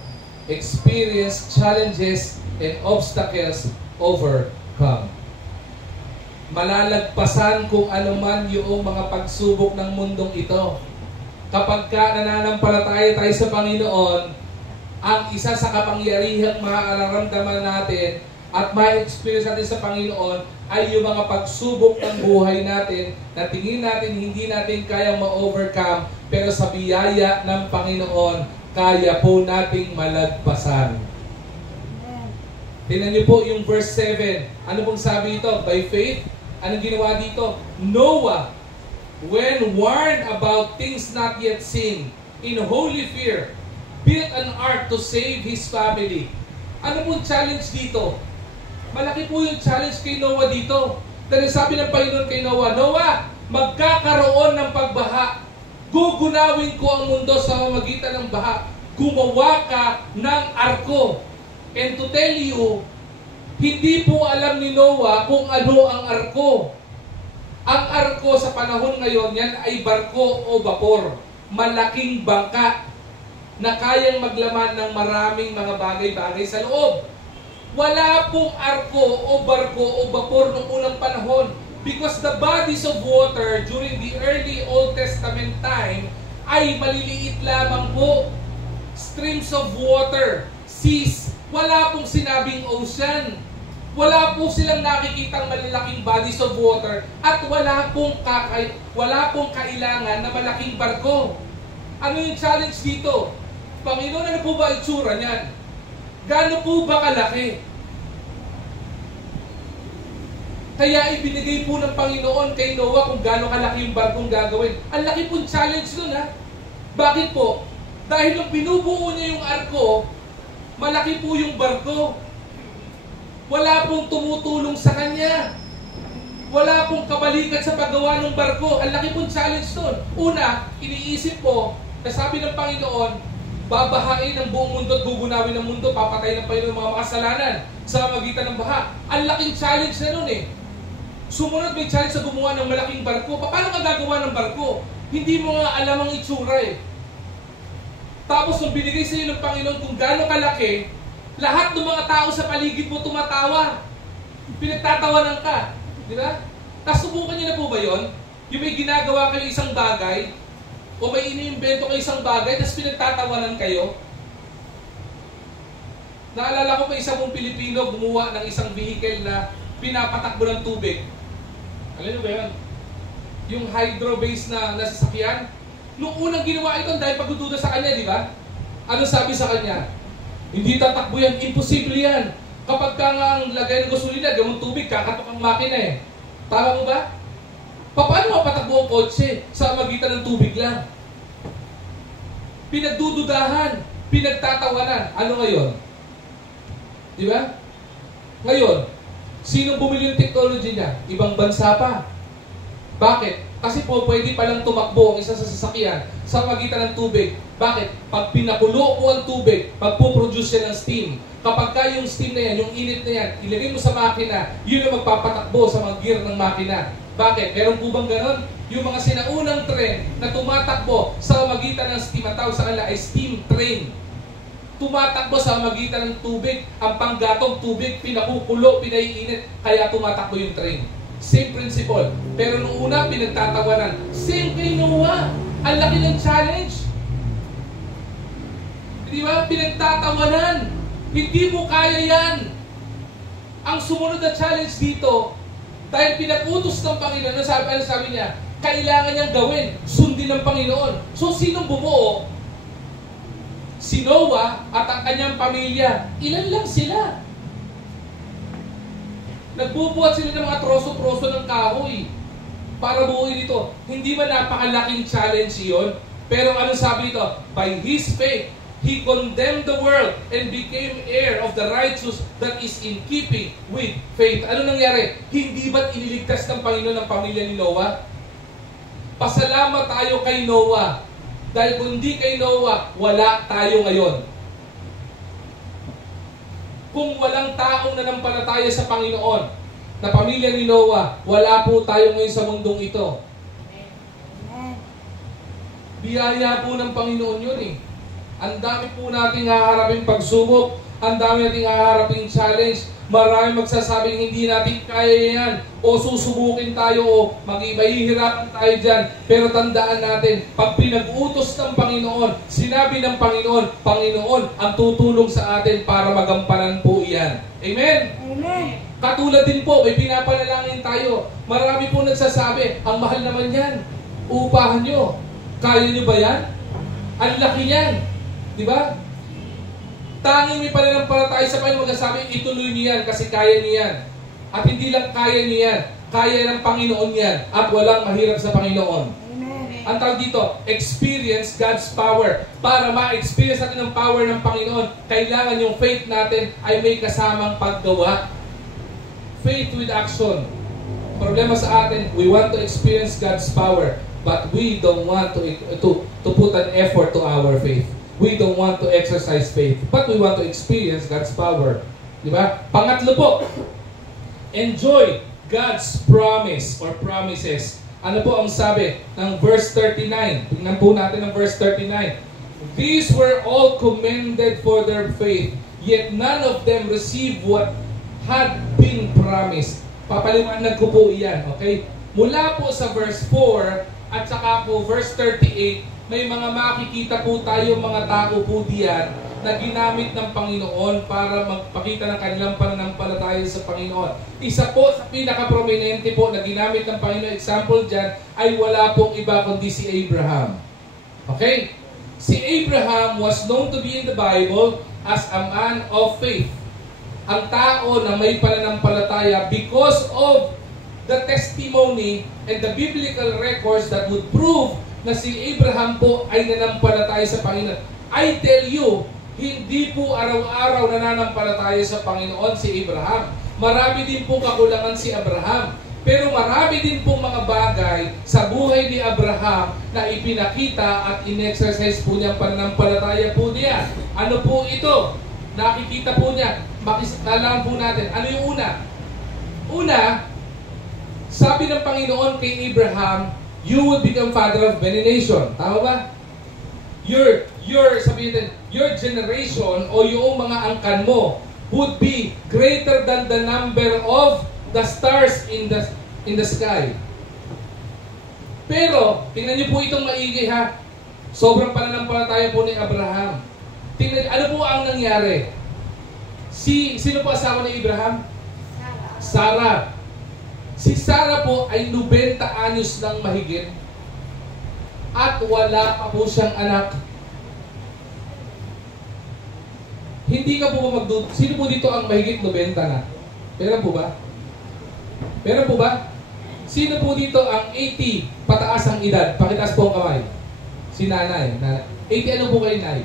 Experience challenges and obstacles overcome. Malalagpasan kung ano man yung mga pagsubok ng mundong ito. Kapag ka nananampalataya tayo sa Panginoon, ang isa sa kapangyarihang maaramdaman natin at ma-experience natin sa Panginoon ay yung mga pagsubok ng buhay natin na tingin natin hindi natin kayang ma-overcome, pero sa biyaya ng Panginoon, kaya po nating malagpasan. Tingnan niyo po yung verse 7. Ano pong sabi ito? By faith, anong ginawa dito? Noah, when warned about things not yet seen, in holy fear, built an ark to save his family. Ano pong challenge dito? Malaki po yung challenge kay Noah dito. Dahil sabi ng Panginoon kay Noah, Noah, magkakaroon ng pagbaha. Gugunawin ko ang mundo sa pamamagitan ng baha. Gumawa ka ng arko. And to tell you, hindi po alam ni Noah kung ano ang arko. Ang arko sa panahon ngayon, yan ay barko o vapor. Malaking bangka na kayang maglaman ng maraming mga bagay-bagay sa loob. Wala pong arko o barko o vapor noong unang panahon because the bodies of water during the early Old Testament time ay maliliit lamang po. Streams of water, seas, wala pong sinabing ocean. Wala po silang nakikitang malalaking bodies of water at wala pong kailangan na malaking barko. Ano yung challenge dito? Panginoon, ano po ba itsura niyan? Gaano po ba kalaki? Kaya ibinigay po ng Panginoon kay Noah kung gaano kalaki yung barkong gagawin. Ang laki pong challenge nun, ha? Bakit po? Dahil nung binubuo niya yung arko, malaki po yung barko. Wala pong tumutulong sa kanya. Wala pong kabalikat sa paggawa ng barko. Ang laki pong challenge nun. Una, iniisip po, nasabi ng Panginoon, babahain ang buong mundo at gugunawin ng mundo, papatay ng Panginoon ng mga makasalanan sa magitan ng baha. Ang laking challenge na nun eh. Sumunod may challenge sa gumawa ng malaking barko. Paano ka gagawa ng barko? Hindi mo nga alam ang itsura eh. Tapos nung binigay sa iyo ng Panginoon kung gaano kalaki, lahat ng mga tao sa paligid mo tumatawa. Pinagtatawanan ka. Di ba? Tapos subukan niyo na po ba yun? Yung may ginagawa kayo isang bagay, o may iniimbento kayo isang bagay, tapos pinagtatawanan kayo. Naalala ko pa isang mong Pilipino gumawa ng isang vehicle na pinapatakbo ng tubig. Alam niyo ba yun? Yung hydro-based na sasakyan. Nung unang ginawa ito, dahil pagdududa sa kanya, di ba? Ano sabi sa kanya? Hindi tatakbo yan, imposible yan. Kapag ka nga ang lagay ng gasolina, gawang tubig, kakatok ang makina eh. Tama mo ba? Paano mapatakbo ang kotse sa magitan ng tubig lang? Pinagdududahan, pinagtatawanan. Ano ngayon? Di ba? Ngayon, sino bumili yung technology niya? Ibang bansa pa. Bakit? Kasi po pwede palang tumakbo ang isa sa sasakyan sa magitan ng tubig. Bakit? Pag pinakulo po ang tubig, magpuproduce siya ng steam. Kapag ka yung steam na yan, yung init na yan, ilagay mo sa makina, yun ang magpapatakbo sa mga gear ng makina. Bakit? Meron po bang ganon? Yung mga sinaunang tren na tumatakbo sa magitan ng steam, ang tawag sa kanila ay steam train. Tumatakbo sa magitan ng tubig, ang panggatong tubig, pinakukulo, pinaiinit, kaya tumatakbo yung train. Same principle. Pero nung una, pinagtatawanan. Same kay Noah. Ang laki ng challenge. Di ba? Pinagtatawanan. Hindi mo kaya yan. Ang sumunod na challenge dito, dahil pinag-utos ng Panginoon, ano sabi niya? Kailangan niyang gawin. Sundin ng Panginoon. So, sinong bumuo? Si Noah at ang kanyang pamilya, ilan lang sila? Nagbubuhat sila ng mga troso-troso ng kahoy para buuin ito. Hindi ba napakalaking challenge iyon? Pero ano sabi ito? By His faith, He condemned the world and became heir of the righteous that is in keeping with faith. Ano nangyari? Hindi ba't iniligtas ng Panginoon ang pamilya ni Noah? Pasalamat tayo kay Noah. Dahil kung di kay Noah, wala tayo ngayon. Kung walang taong nanampalataya sa Panginoon, na pamilya ni Noah, wala po tayo ngayon sa mundong ito. Biyaya po ng Panginoon yun eh. Ang dami po nating haharaping pagsubok, ang dami nating haharaping challenge. Marami magsasabing hindi natin kaya yan, o susubukin tayo, o mag-ihirapan tayo dyan. Pero tandaan natin, pag pinag-utos ng Panginoon, sinabi ng Panginoon, Panginoon ang tutulong sa atin para magampanan po iyan. Amen? Amen. Katulad din po, may pinapanalangin tayo. Marami po nagsasabi, ang mahal naman yan, upahan nyo. Kaya nyo ba yan? Ang laki yan. Di ba? Tanging may pananampalataya sa Panginoon magsasabi, ituloy niyan kasi kaya niyan. At hindi lang kaya niyan, kaya ng Panginoon yan. At walang mahirap sa Panginoon. Amen. Ang tawag dito, experience God's power. Para ma-experience natin ang power ng Panginoon, kailangan yung faith natin ay may kasamang paggawa. Faith with action. Problema sa atin, we want to experience God's power, but we don't want to put an effort to our faith. We don't want to exercise faith, but we want to experience God's power. Di ba? Pangatlo po, enjoy God's promise or promises. Ano po ang sabi ng verse 39? Tingnan po natin ang verse 39. These were all commended for their faith, yet none of them received what had been promised. Papaliwanag ko po iyan, okay? Mula po sa verse 4 at saka po verse 38, may mga makikita po tayo, mga tao po diyan na ginamit ng Panginoon para magpakita ng kanilang pananampalataya sa Panginoon. Isa po sa pinaka-prominente po na ginamit ng Panginoon, example dyan, ay wala pong iba kundi si Abraham. Okay? Si Abraham was known to be in the Bible as a man of faith. Ang tao na may pananampalataya because of the testimony and the biblical records that would prove na si Abraham po ay nanampalataya sa Panginoon. I tell you, hindi po araw-araw nananampalataya sa Panginoon si Abraham. Marami din po kakulangan si Abraham. Pero marami din po mga bagay sa buhay ni Abraham na ipinakita at in-exercise po niya pananampalataya po niya. Ano po ito? Nakikita po niya. Makikita po natin. Ano yung una? Una, sabi ng Panginoon kay Abraham, you will become father of many nations. Tama ba? Sabihin natin, your generation o yung mga angkan mo would be greater than the number of the stars in the sky. Pero, tingnan niyo po itong maigi ha. Sobrang pananampalataya po ni Abraham. Tingnan, ano po ang nangyari? Sino po asawa ni Abraham? Sarah. Si Sarah po ay 90 anyos nang mahigit at wala pa po siyang anak. Hindi ka po magduda. Sino po dito ang mahigit 90 na? Meron po ba? Meron po ba? Sino po dito ang 80 pataas ang edad? Pakitaas po ang kamay. Si nanay. 80 ano po kayo, nay?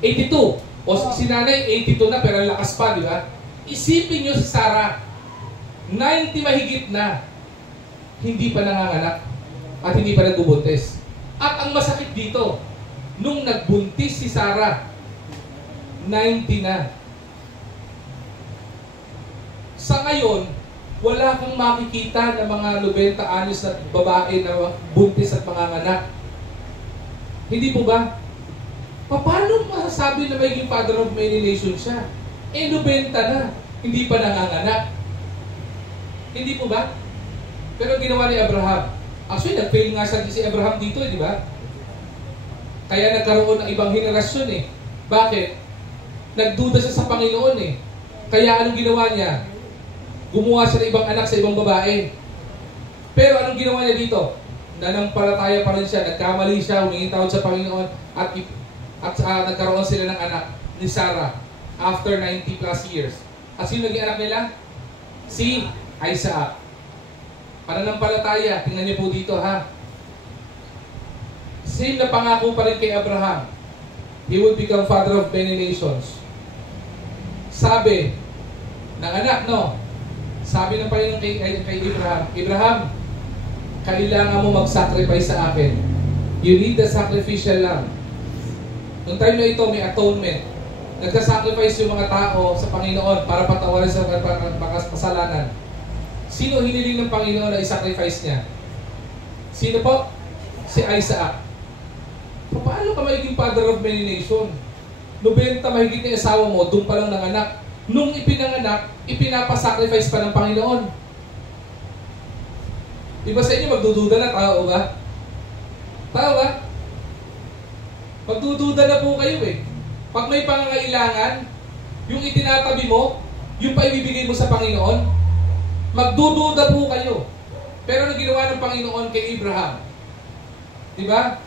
82. O si nanay 82 na pero lakas pa, di ba? Isipin nyo si Sarah. 90 mahigit na, hindi pa nanganganak at hindi pa nagbubuntis. At ang masakit dito, nung nagbuntis si Sarah, 90 na. Sa ngayon, wala kang makikita ng mga 90 anyos na babae na buntis at manganganak. Hindi po ba? Paano masasabi na magiging father of many nations siya? 90 na, hindi pa nanganganak. Hindi po ba? Pero ginawa ni Abraham. Actually, nag-fail nga si Abraham dito, di ba? Kaya nagkaroon ng ibang henerasyon eh. Bakit? Nagduda siya sa Panginoon eh. Kaya anong ginawa niya? Gumawa siya ng ibang anak sa ibang babae. Pero anong ginawa niya dito? Nanampalataya pa rin siya, nagkamali siya, humingi tawad sa Panginoon, at At nagkaroon sila ng anak ni Sarah after 90 plus years. At sino naging anak nila? Si Isaac. Pananampalataya, tingnan niyo po dito ha. Same na pangako pa rin kay Abraham. He would become father of many nations. Sabi ng anak, no? Sabi ng Panginoon kay Abraham, Abraham, kailangan mo mag-sacrifice sa akin. You need the sacrificial lamb. Noong time na ito, may atonement. Nagka-sacrifice yung mga tao sa Panginoon para patawarin sa kasalanan. Sino hiniling ng Panginoon na i-sacrifice niya? Sino po? Si Isaac. Paano ka magiging father of many nations? 90 mahigit na asawa mo, doon pa lang nanganak. Nung ipinanganak, ipinapasacrifice pa ng Panginoon. Iba sa inyo, magdududa na, tao ba? Tao ba? Magdududa na po kayo eh. Pag may pangangailangan, yung itinatabi mo, yung paibibigay mo sa Panginoon, magdududa po kayo. Pero ano ginawa ng Panginoon kay Abraham? Diba?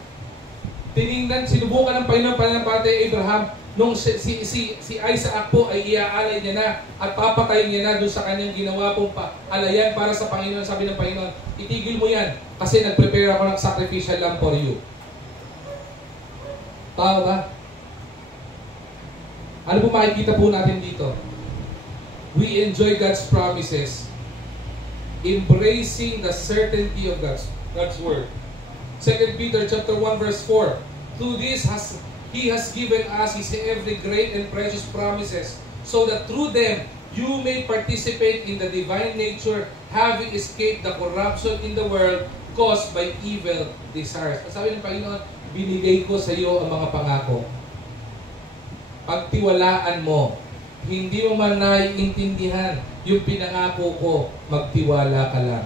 Tiningnan, sinubukan ng Panginoon pananampalataya Abraham nung si Isaac po ay iaalay niya na at papatayin niya na doon sa kanyang ginawa pong alayan para sa Panginoon. Sabi ng Panginoon, itigil mo yan kasi nag-prepare ako ng sacrificial lamb for you. Tama ba? Ano po makikita po natin dito? We enjoy God's promises, embracing the certainty of God's word. 2 Peter chapter 1 verse 4. Through this He has given us His every great and precious promises, so that through them you may participate in the divine nature, having escaped the corruption in the world caused by evil desires. Sabi ng Panginoon, binigay ko sa iyo ang mga pangako. Pagtiwalaan mo, hindi mo man naiintindihan yung pinangako ko, magtiwala ka lang.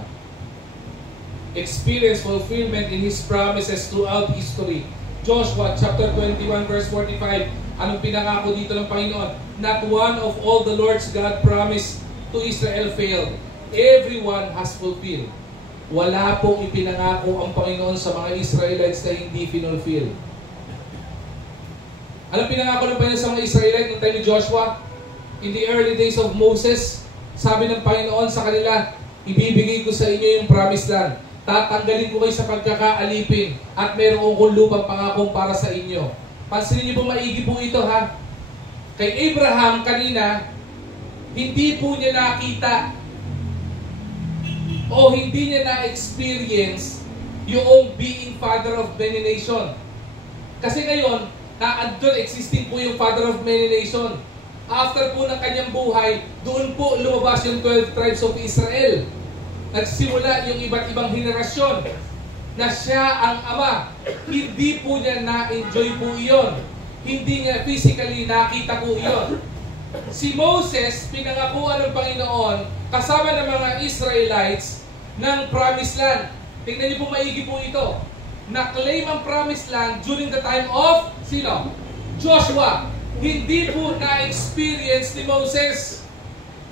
Experience fulfillment in His promises throughout history. Joshua chapter 21 verse 45. Anong pinangako dito ng Panginoon? Not one of all the Lord's God promised to Israel failed. Everyone has fulfilled. Wala pong ipinangako ang Panginoon sa mga Israelites na hindi finulfill. Anong pinangako ng Panginoon sa mga Israelites noong time ni Joshua? In the early days of Moses, sabi ng Panginoon sa kanila, ibibigay ko sa inyo yung promised land. Tatanggalin ko kayo sa pagkakaalipin at meron akong lupang pangakong para sa inyo. Pansinin niyo po maigi po ito ha. Kay Abraham kanina, hindi po niya nakita o hindi niya na-experience yung being father of many nation. Kasi ngayon, na-andun existing po yung father of many nation. After po ng kanyang buhay, doon po lumabas yung 12 tribes of Israel. Nagsimula yung iba't ibang henerasyon na siya ang ama. Hindi po niya na-enjoy po iyon. Hindi niya physically nakita po iyon. Si Moses, pinangakuan ng Panginoon kasama ng mga Israelites ng promised land. Tingnan niyo po maigi po ito. Na-claim ang promised land during the time of sino? Joshua. Hindi po na-experience ni Moses.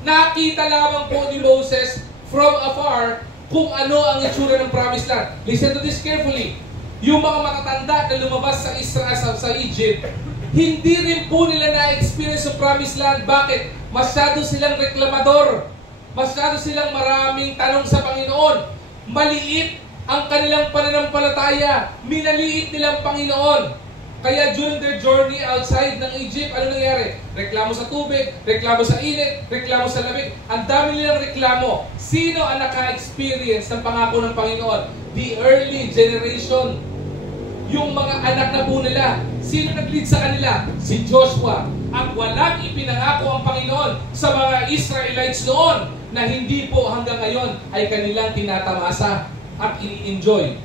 Nakita lamang po ni Moses from afar kung ano ang itsura ng promised land. Listen to this carefully. Yung mga matatanda na lumabas sa Israel sa Egypt, hindi rin po nila na-experience yung promised land. Bakit? Masyado silang reklamador. Masyado silang maraming tanong sa Panginoon. Maliit ang kanilang pananampalataya. Minaliit nilang Panginoon. Kaya during their journey outside ng Egypt, ano nangyari? Reklamo sa tubig, reklamo sa init, reklamo sa lamig. Ang dami nilang reklamo. Sino ang naka-experience ng pangako ng Panginoon? The early generation. Yung mga anak na po nila. Sino nag-lead sa kanila? Si Joshua. At walang ipinangako ang Panginoon sa mga Israelites noon na hindi po hanggang ngayon ay kanilang tinatamasa at ini-enjoy.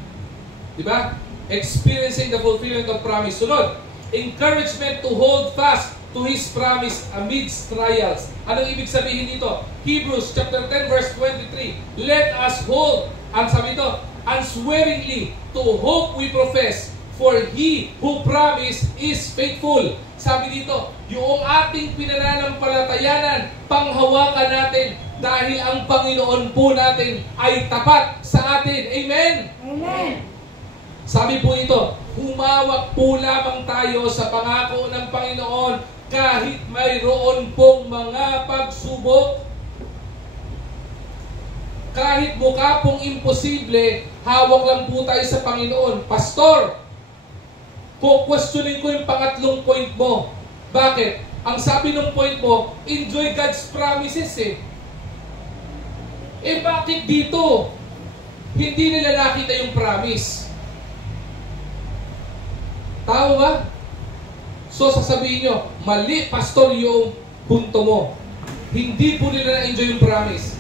Diba? Experiencing the fulfillment of promise. Sunod, encouragement to hold fast to His promise amidst trials. Anong ibig sabihin dito? Hebrews chapter 10 verse 23. Let us hold, ang sabi ito, unswearingly to hope we profess, for He who promised is faithful. Sabi dito, yung ating pinananampalatayanan, panghawakan natin dahil ang Panginoon po natin ay tapat sa atin. Amen? Amen. Sabi po ito, humawak po lamang tayo sa pangako ng Panginoon kahit mayroon pong mga pagsubok. Kahit mukha pong imposible, hawak lang po tayo sa Panginoon. Pastor, questionin ko yung pangatlong point mo. Bakit? Ang sabi ng point mo, enjoy God's promises eh. Bakit dito? Hindi nila nakita yung promise. Tama ba? So sasabihin nyo, mali pastor yung punto mo. Hindi po nila na-enjoy yung promise.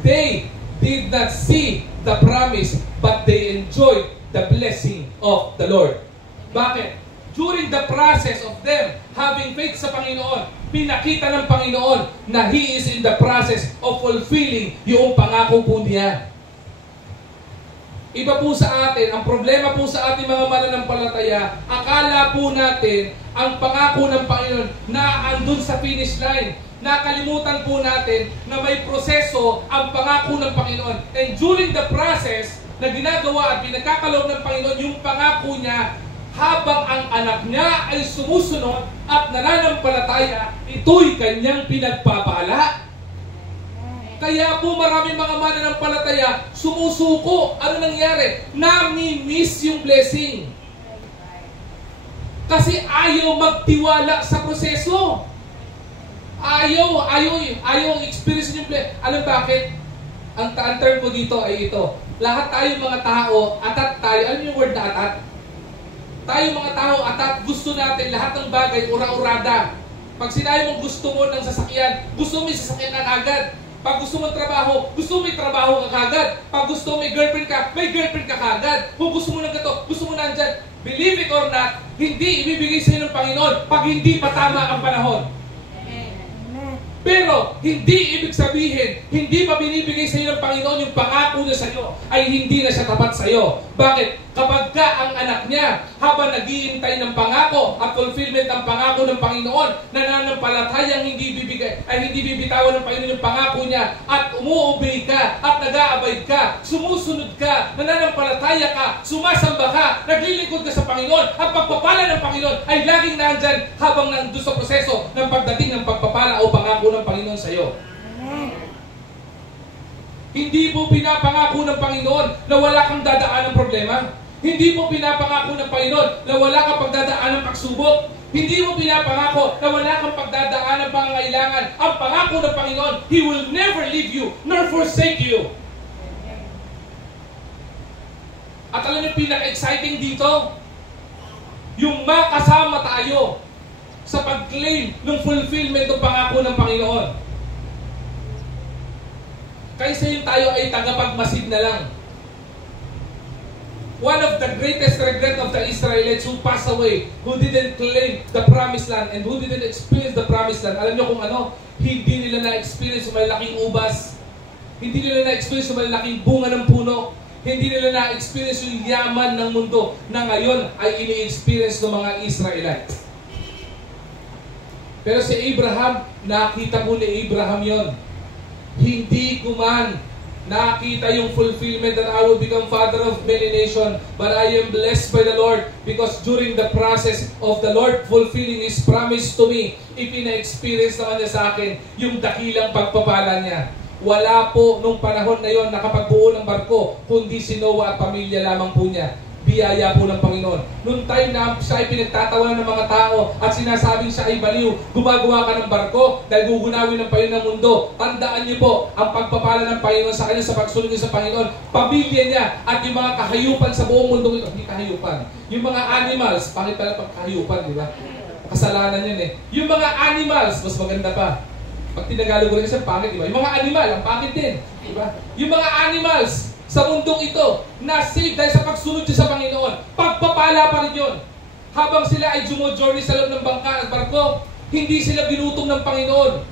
They did not see the promise, but they enjoyed the blessing of the Lord. Bakit? During the process of them having faith sa Panginoon, pinakita ng Panginoon na He is in the process of fulfilling yung pangako po niya. Iba po sa atin, ang problema po sa ating mga mananampalataya, akala po natin ang pangako ng Panginoon na andun sa finish line. Nakalimutan po natin na may proseso ang pangako ng Panginoon. And during the process na ginagawa at pinagkakaloob ng Panginoon yung pangako niya, habang ang anak niya ay sumusunod at nananampalataya, ito'y kanyang pinagpapala. Kaya po maraming mga mananampalataya sumusuko. Ano nangyari? Nami-miss yung blessing. Kasi ayaw magtiwala sa proseso. Ayaw experience yung blessing. Alam bakit? Ang term ko dito ay ito. Lahat tayo mga tao, atat tayo. Alam yung word na atat? Tayo mga tao, atat, gusto natin lahat ng bagay, ura-urada. Pag sinabi mong gusto mo ng sasakyan, gusto mo yung sasakyan na agad. Pag gusto mo trabaho, gusto mo may trabaho ka kagad. Pag gusto mo may girlfriend ka kagad. Kung gusto mo ng gato, gusto mo nandyan. Believe it or not, hindi ibibigay sa iyo ng Panginoon pag hindi pa tama ang panahon. Pero, hindi ibig sabihin, hindi pa binibigay sa iyo ng Panginoon yung pangako niya sa iyo, ay hindi na siya tapat sa iyo. Bakit? Kapag ka ang anak niya, habang naghihintay ng pangako at fulfillment ng pangako ng Panginoon, nananampalatayang hindi bibitawan ng Panginoon yung pangako niya, at umuobey ka, at nag-aabay ka, sumusunod ka, nananampalataya ka, sumasamba ka, naglilingkod ka sa Panginoon, at pagpapala ng Panginoon ay laging nandyan habang nandun sa proseso ng pagdating ng pagpapala o pangako ng Panginoon sa iyo. Hindi po pinapangako ng Panginoon na wala kang dadaan ng problema. Hindi mo pinapangako ng Panginoon na wala kang pagdadaan ng pagsubok. Hindi mo pinapangako na wala kang pagdadaan ng pangangailangan. Ang pangako ng Panginoon, He will never leave you nor forsake you. At alam niyo, pinaka-exciting dito, yung makasama tayo sa pag-claim ng fulfillment ng pangako ng Panginoon. Kaysa yung tayo ay tagapagmasid na lang. One of the greatest regret of the Israelites who passed away, who didn't claim the promised land and who didn't experience the promised land. Alam niyo kung ano? Hindi nila na-experience yung malaking ubas. Hindi nila na-experience yung malaking bunga ng puno. Hindi nila na-experience yung yaman ng mundo na ngayon ay ini-experience ng mga Israelites. Pero si Abraham, nakita po ni Abraham yon. Hindi ko man nakita yung fulfillment that I will become father of many nations, but I am blessed by the Lord because during the process of the Lord fulfilling His promise to me, ipina-experience naman niya sa akin yung dakilang pagpapala niya. Wala po nung panahon na yon nakapagbuo ng barko, kundi si Noah at pamilya lamang po niya. Biyaya po ng Panginoon. Noong time na siya ay pinagtatawanan ng mga tao at sinasabing siya ay baliw, gumagawa ka ng barko dahil gugunawin ng Panginoon ng mundo. Tandaan niyo po, ang pagpapala ng Panginoon sa kanya sa pagsunod niya sa Panginoon, pamilya niya at yung mga kahayupan sa buong mundo ito. Hindi kahayupan. Yung mga animals, pangit pala pag kahayupan, di ba? Kasalanan yun eh. Yung mga animals, mas maganda pa. Pag tinagalog ko rin kasi pangit, di ba? Yung mga animal, ang pangit din. Di ba? Yung mga animals, sa mundong ito, na-save dahil sa pagsunod niya sa Panginoon. Pagpapala pa rin yun. Habang sila ay journey sa loob ng bangka at barko, hindi sila binutom ng Panginoon.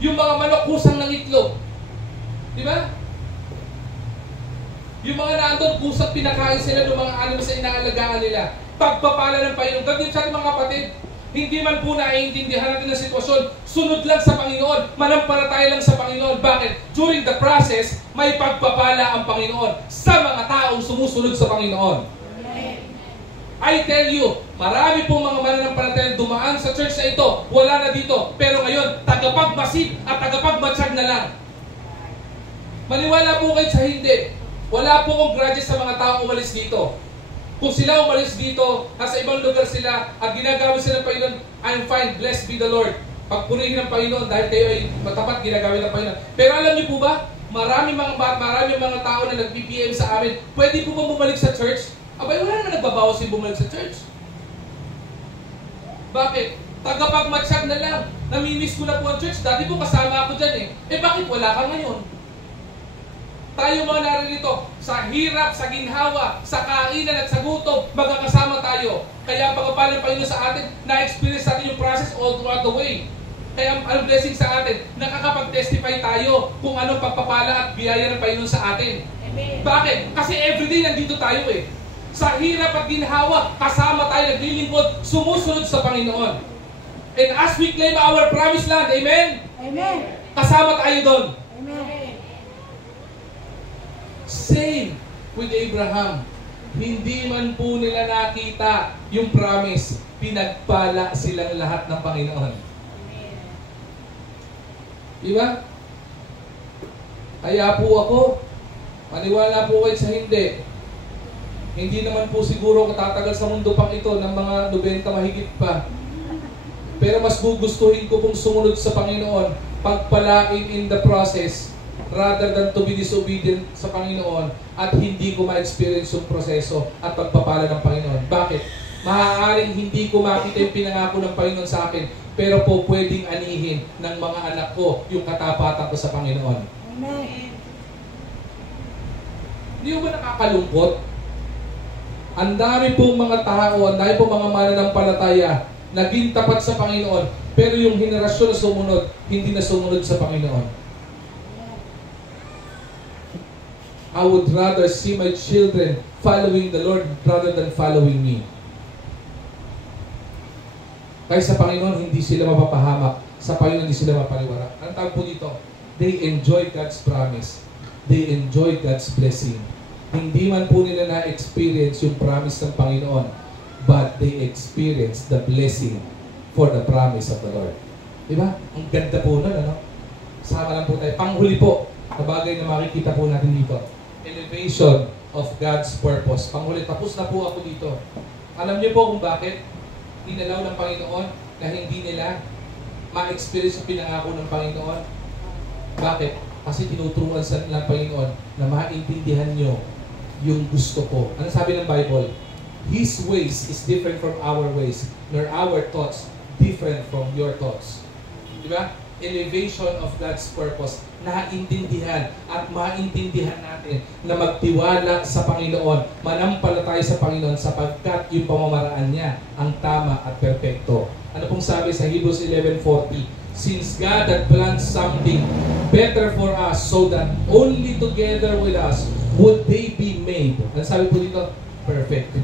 Yung mga manok kusang ng itlog. Di ba? Yung mga naandun, kusang pinakain sila ng mga animals sa inaalagaan nila. Pagpapala ng Panginoon. Ganyan sa ating mga kapatid, hindi man po naiintindihan natin ang sitwasyon, sunod lang sa Panginoon, manampalataya lang sa Panginoon. Bakit? During the process, may pagpapala ang Panginoon sa mga taong sumusunod sa Panginoon. I tell you, marami pong mga mananampalatayang dumaan sa church na ito, wala na dito. Pero ngayon, tagapagmasid at tagapagmatsyag na lang. Maniwala po kayo sa hindi. Wala po kong grudges sa mga taong umalis dito. Kung sila umalis dito, nasa ibang lugar sila, at ginagamit sila ng Panginoon, I'm fine, blessed be the Lord. Pagpurihin ng Panginoon dahil kayo ay matapat ginagawin ng Panginoon. Pero alam niyo po ba, marami mga tao na nag-PPM sa amin, pwede po ba bumalik sa church? Abay, wala naman nagbabawas yung bumalik sa church. Bakit? Tagapagmatsyag na lang. Namimiss ko na po ang church. Dati po kasama ako dyan eh. Bakit wala ka ngayon? Tayo mga naririto, sa hirap, sa ginhawa, sa kainan at sa gutom, magkakasama tayo. Kaya pagpapala ng Panginoon sa atin, na-experience natin yung process all throughout the way. Kaya ang blessing sa atin, nakakapag-testify tayo kung anong pagpapala at biyaya ng Panginoon sa atin. Amen. Bakit? Kasi everyday nandito tayo eh. Sa hirap at ginhawa, kasama tayo, naglilingkod, sumusunod sa Panginoon. And as we claim our promised land, amen? Amen. Kasama tayo doon. Amen. Same with Abraham. Hindi man po nila nakita yung promise, pinagpala silang lahat ng Panginoon. Diba? Kaya po ako, maniwala po kayo sa hindi. Hindi naman po siguro katatagal sa mundo pang ito ng mga 90 mahigit pa. Pero mas gugustuhin ko pong sumunod sa Panginoon, pagpalain in the process, rather than to be disobedient sa Panginoon at hindi ko ma-experience yung proseso at pagpapala ng Panginoon. Bakit? Maaaring hindi ko makita yung pinangako ng Panginoon sa akin, pero po pwedeng anihin ng mga anak ko yung katapatan ko sa Panginoon. Amen. Hindi mo ba nakakalungkot? Ang dami pong mga tao, ang dami pong mga mananampalataya, naging tapat sa Panginoon, pero yung henerasyon na sumunod, hindi na sumunod sa Panginoon. I would rather see my children following the Lord rather than following me. Kaya sa Panginoon, hindi sila mapapahamak. Sa Panginoon, hindi sila mapaliwara. Ang tawag po dito, they enjoy God's promise. They enjoy God's blessing. Hindi man po nila na-experience yung promise ng Panginoon, but they experience the blessing for the promise of the Lord. Diba? Ang ganda po nun, ano? Sama lang po tayo. Panghuli po, na bagay na makikita po natin dito. Elevation of God's purpose. Panghuli, tapos na po ako dito. Alam niyo po kung bakit inalaw ng Panginoon na hindi nila ma-experience yung pinangako ng Panginoon? Bakit? Kasi tinuturuan sa ng Panginoon na maintindihan nyo yung gusto ko. Ano sabi ng Bible? His ways is different from our ways, nor our thoughts different from your thoughts. Di ba? Elevation of God's purpose. Naintindihan at maintindihan natin na magtiwala sa Panginoon, manampalataya sa Panginoon sapagkat yung pamamaraan niya ang tama at perpekto. Ano pong sabi sa Hebrews 11:40? Since God had planned something better for us so that only together with us would they be made. Ano sabi po dito? Perfect.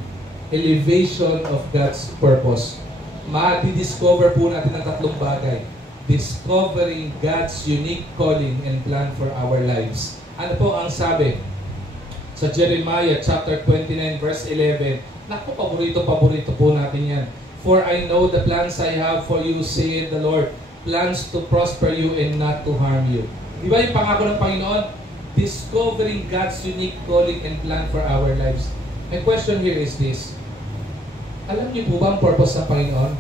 Elevation of God's purpose. Madi-discover po natin ang tatlong bagay. Discovering God's unique calling and plan for our lives. Ano po ang sabi? Sa Jeremiah chapter 29 verse 11. Naku, paborito po natin yan. For I know the plans I have for you, saith the Lord. Plans to prosper you and not to harm you. Di ba yung pangako ng Panginoon? Discovering God's unique calling and plan for our lives. My question here is this. Alam niyo po ba ang purpose ng Panginoon?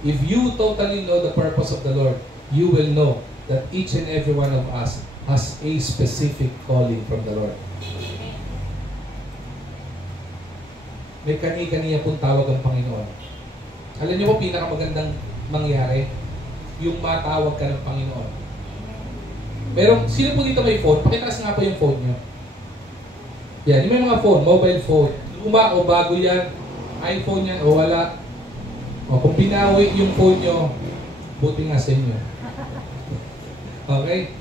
If you totally know the purpose of the Lord, you will know that each and every one of us has a specific calling from the Lord. May kani-kaniya pong tawag ang Panginoon. Alam niyo po, pinakamagandang mangyari, yung matawag ka ng Panginoon. Pero, sino po dito may phone? Pakitaas nga po yung phone niyo. Yan, yung may mga phone, mobile phone. Luma o bago yan, iPhone yan o wala. O, kung pinawi yung phone nyo, buti nga sa inyo. Okay?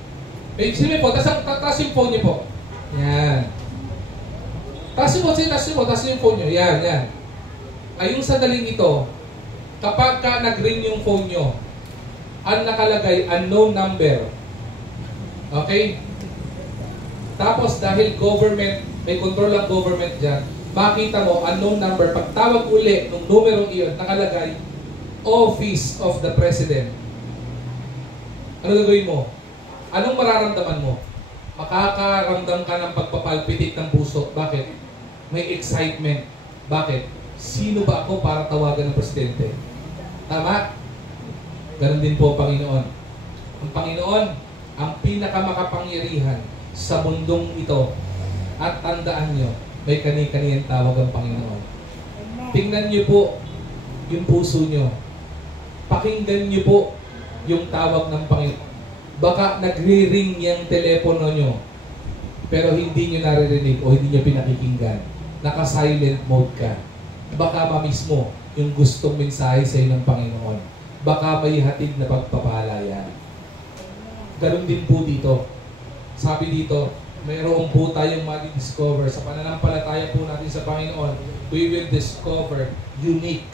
Sino may phone? Taas yung phone nyo po. Yan. Taas yung phone nyo. Yan, yan. Ngayong sandaling ito, kapag ka nag-ring yung phone nyo, ang nakalagay, unknown number. Okay? Tapos dahil government, may control ang government dyan, makita mo, unknown number, pagtawag uli ng numerong iyon, nakalagay, Office of the President. Ano gagawin mo? Anong mararamdaman mo? Makakaramdam ka ng pagpapalpitik ng puso. Bakit? May excitement. Bakit? Sino ba ako para tawagan ng Presidente? Tama? Ganon din po ang Panginoon. Ang Panginoon, ang pinakamakapangyarihan sa mundong ito. At tandaan nyo, may kani-kaniyang tawag ang Panginoon. Tingnan nyo po yung puso nyo. Pakinggan nyo po yung tawag ng Panginoon. Baka nagre-ring yung telepono nyo, pero hindi nyo naririnig o hindi nyo pinakikinggan. Naka-silent mode ka. Baka ma-miss mo yung gustong mensahe sa iyo ng Panginoon. Baka may hatid na pagpapala yan. Ganun din po dito. Sabi dito, mayroon po tayong madi-discover. Sa pananampalataya po natin sa Panginoon, we will discover unique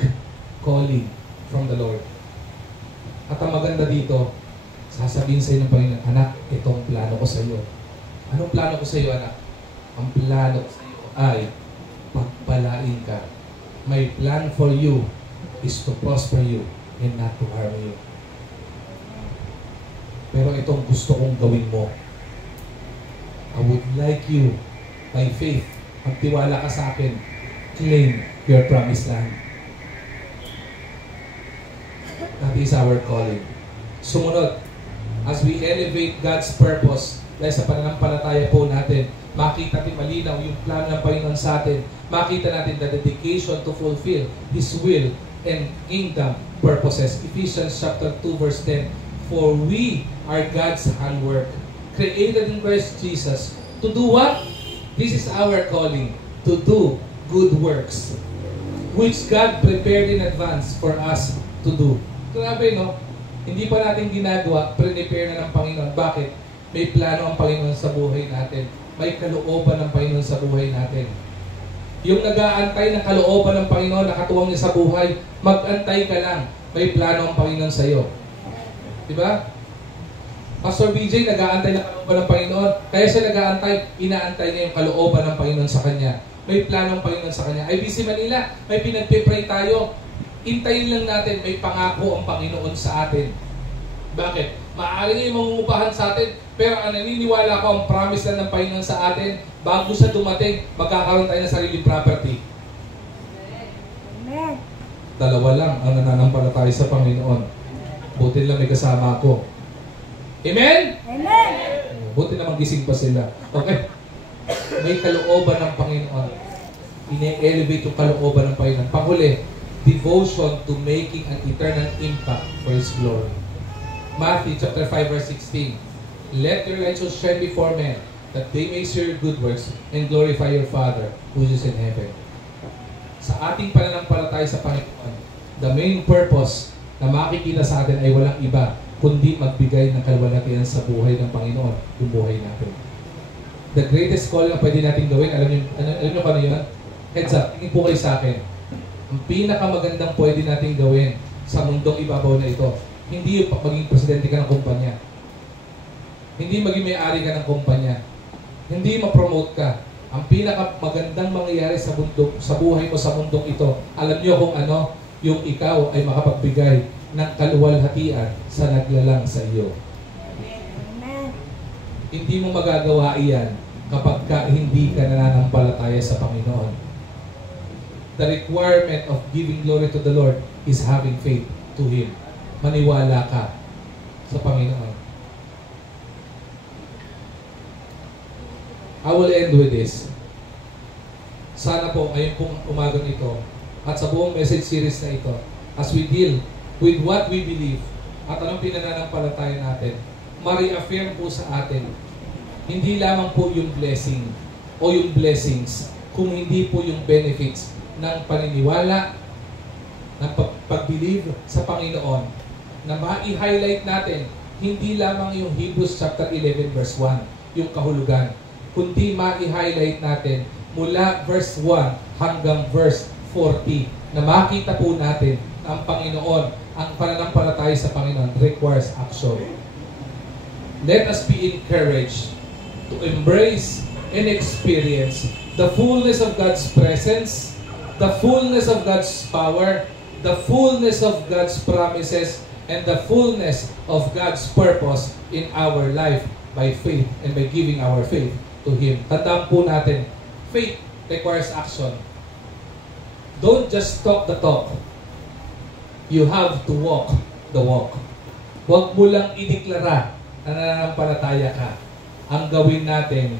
calling from the Lord. At ang maganda dito, sasabihin sa iyo ng Panginoon, anak, itong plano ko sa iyo. Anong plano ko sa iyo, anak? Ang plano ko sa iyo ay pagpalain ka. My plan for you is to prosper you and not to harm you. Pero itong gusto kong gawin mo. I would like you, by faith, magtiwala ka sa akin, claim your promised land. That is our calling. Sumunod, as we elevate God's purpose, dahil sa pananampalataya po natin, makita natin malinaw yung plano ng Panginoon sa atin. Makita natin the dedication to fulfill His will and kingdom purposes. Ephesians chapter 2 verse 10, for we are God's handwork, created in Christ Jesus, to do what? This is our calling, to do good works, which God prepared in advance for us to do. Grabe, no? Hindi pa natin ginagawa, prepare na ng Panginoon. Bakit? May plano ang Panginoon sa buhay natin. May kalooban ng Panginoon sa buhay natin. Yung nag-aantay ng kalooban ng Panginoon, nakatuwang niya sa buhay, mag-antay ka lang. May plano ang Panginoon sa iyo. Diba? Pastor BJ, nag-aantay ng kalooban ng Panginoon. Kaya siya nag-aantay, inaantay niya yung kalooban ng Panginoon sa kanya. May plano ang Panginoon sa kanya. IBC Manila, may pinagpipray tayo. Intayin lang natin, may pangako ang Panginoon sa atin. Bakit? Maaari niya yung mangungupahan sa atin, pero ang naniniwala ko, ang promise lang ng Panginoon sa atin, bago siya dumating, magkakaroon tayo ng sarili property. Amen. Dalawa lang ang nananampalataya sa Panginoon. Buti lang may kasama ako. Amen? Amen. Buti naman gising pa sila. Okay? May kalooban ng Panginoon. Ine-elevate yung kalooban ng Panginoon. Panghuli, devotion to making an eternal impact for His glory. Matthew chapter 5 verse 16. Let your light so shine before men, that they may see your good works and glorify your Father who is in heaven. Sa ating pananampalataya sa Panginoon, the main purpose na makikita sa atin ay walang iba, kundi magbigay ng kaluwalhatian sa buhay ng Panginoon, yung buhay natin. The greatest call na pwede natin gawin, alam niyo pa na yun? Heads up, tingin po kayo sa akin. Ang pinakamagandang pwede natin gawin sa mundong ibabaw na ito, hindi yung maging presidente ka ng kumpanya. Hindi maging may-ari ka ng kumpanya. Hindi ma-promote ka. Ang pinakamagandang mangyayari sa buhay mo sa mundong ito, alam niyo kung ano, yung ikaw ay makapagbigay ng kaluwalhatian sa naglalang sa iyo. Amen. Hindi mo magagawa iyan kapag hindi ka nananampalataya sa Panginoon. The requirement of giving glory to the Lord is having faith to Him. Maniwala ka sa Panginoon. I will end with this. Sana po ngayon pong umagang ito at sa buong message series na ito, as we deal with what we believe at anong pinananampalataya natin, ma-reaffirm po sa atin, hindi lamang po yung blessing o yung blessings, kung hindi po yung benefits ng paniniwala, ng pag-believe sa Panginoon, na ma-highlight natin, hindi lamang yung Hebrews chapter 11 verse 1, yung kahulugan, kundi ma-highlight natin mula verse 1 hanggang verse 40, na makita po natin na ang Panginoon, ang pananampalataya sa Panginoon requires action. Let us be encouraged to embrace and experience the fullness of God's presence, the fullness of God's power, the fullness of God's promises, and the fullness of God's purpose in our life by faith and by giving our faith to Him. Tandaan po natin, faith requires action. Don't just talk the talk. You have to walk the walk. Huwag mo lang ideklara na nananampalataya ka. Ang gawin natin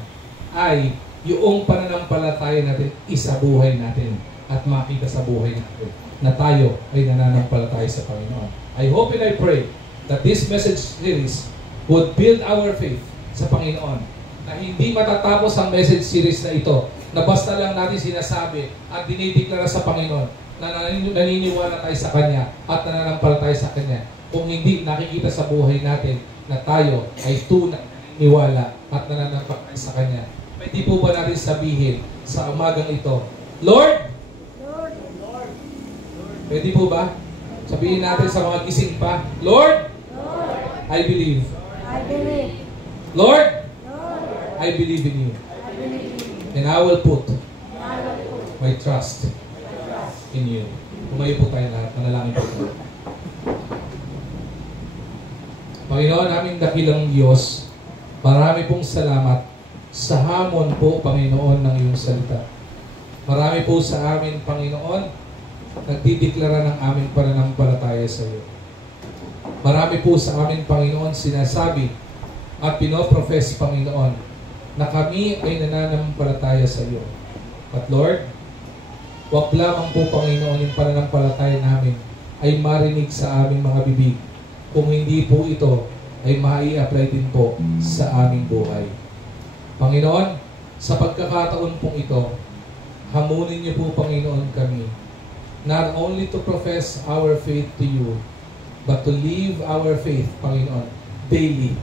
ay yung pananampalataya natin isabuhay natin at makita sa buhay natin na tayo ay nananampalataya sa Panginoon. I hope and I pray that this message series would build our faith sa Panginoon. Na hindi matatapos ang message series na ito na basta lang natin sinasabi at dinideklara sa Panginoon na naniniwala tayo sa Kanya at nananampalataya sa Kanya. Kung hindi nakikita sa buhay natin na tayo ay tunay naniniwala at nananampalataya sa Kanya. Pwede po ba natin sabihin sa umagang ito, Lord! Lord. Pwede po ba? Sabihin natin sa mga gising pa, Lord! Lord. I believe. I believe. Lord! Lord. I believe in you. I believe in you. And I will put And I will put my trust my trust in you. Tumayo po tayo lahat. Manalangin po tayo. Panginoon, aming dakilang Diyos, marami pong salamat sa hamon po, Panginoon, ng iyong salita. Marami po sa amin, Panginoon, nagdideklara ng aming pananampalataya sa iyo. Marami po sa amin, Panginoon, sinasabi at pinoprofess, Panginoon, na kami ay nananampalataya sa iyo. But Lord, wag lamang po, Panginoon, yung pananampalataya namin ay marinig sa aming mga bibig. Kung hindi po ito, ay mai-apply din po sa aming buhay. Panginoon, sa pagkakataon pong ito, hamunin niyo po, Panginoon, kami. Not only to profess our faith to you, but to live our faith, Panginoon, daily.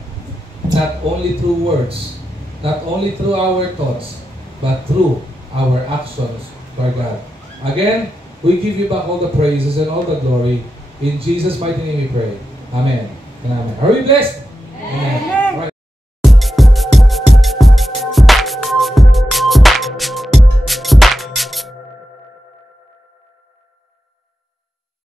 Not only through words, not only through our thoughts, but through our actions, Lord God. Again, we give you back all the praises and all the glory. In Jesus' mighty name we pray. Amen and amen. Are we blessed? Amen.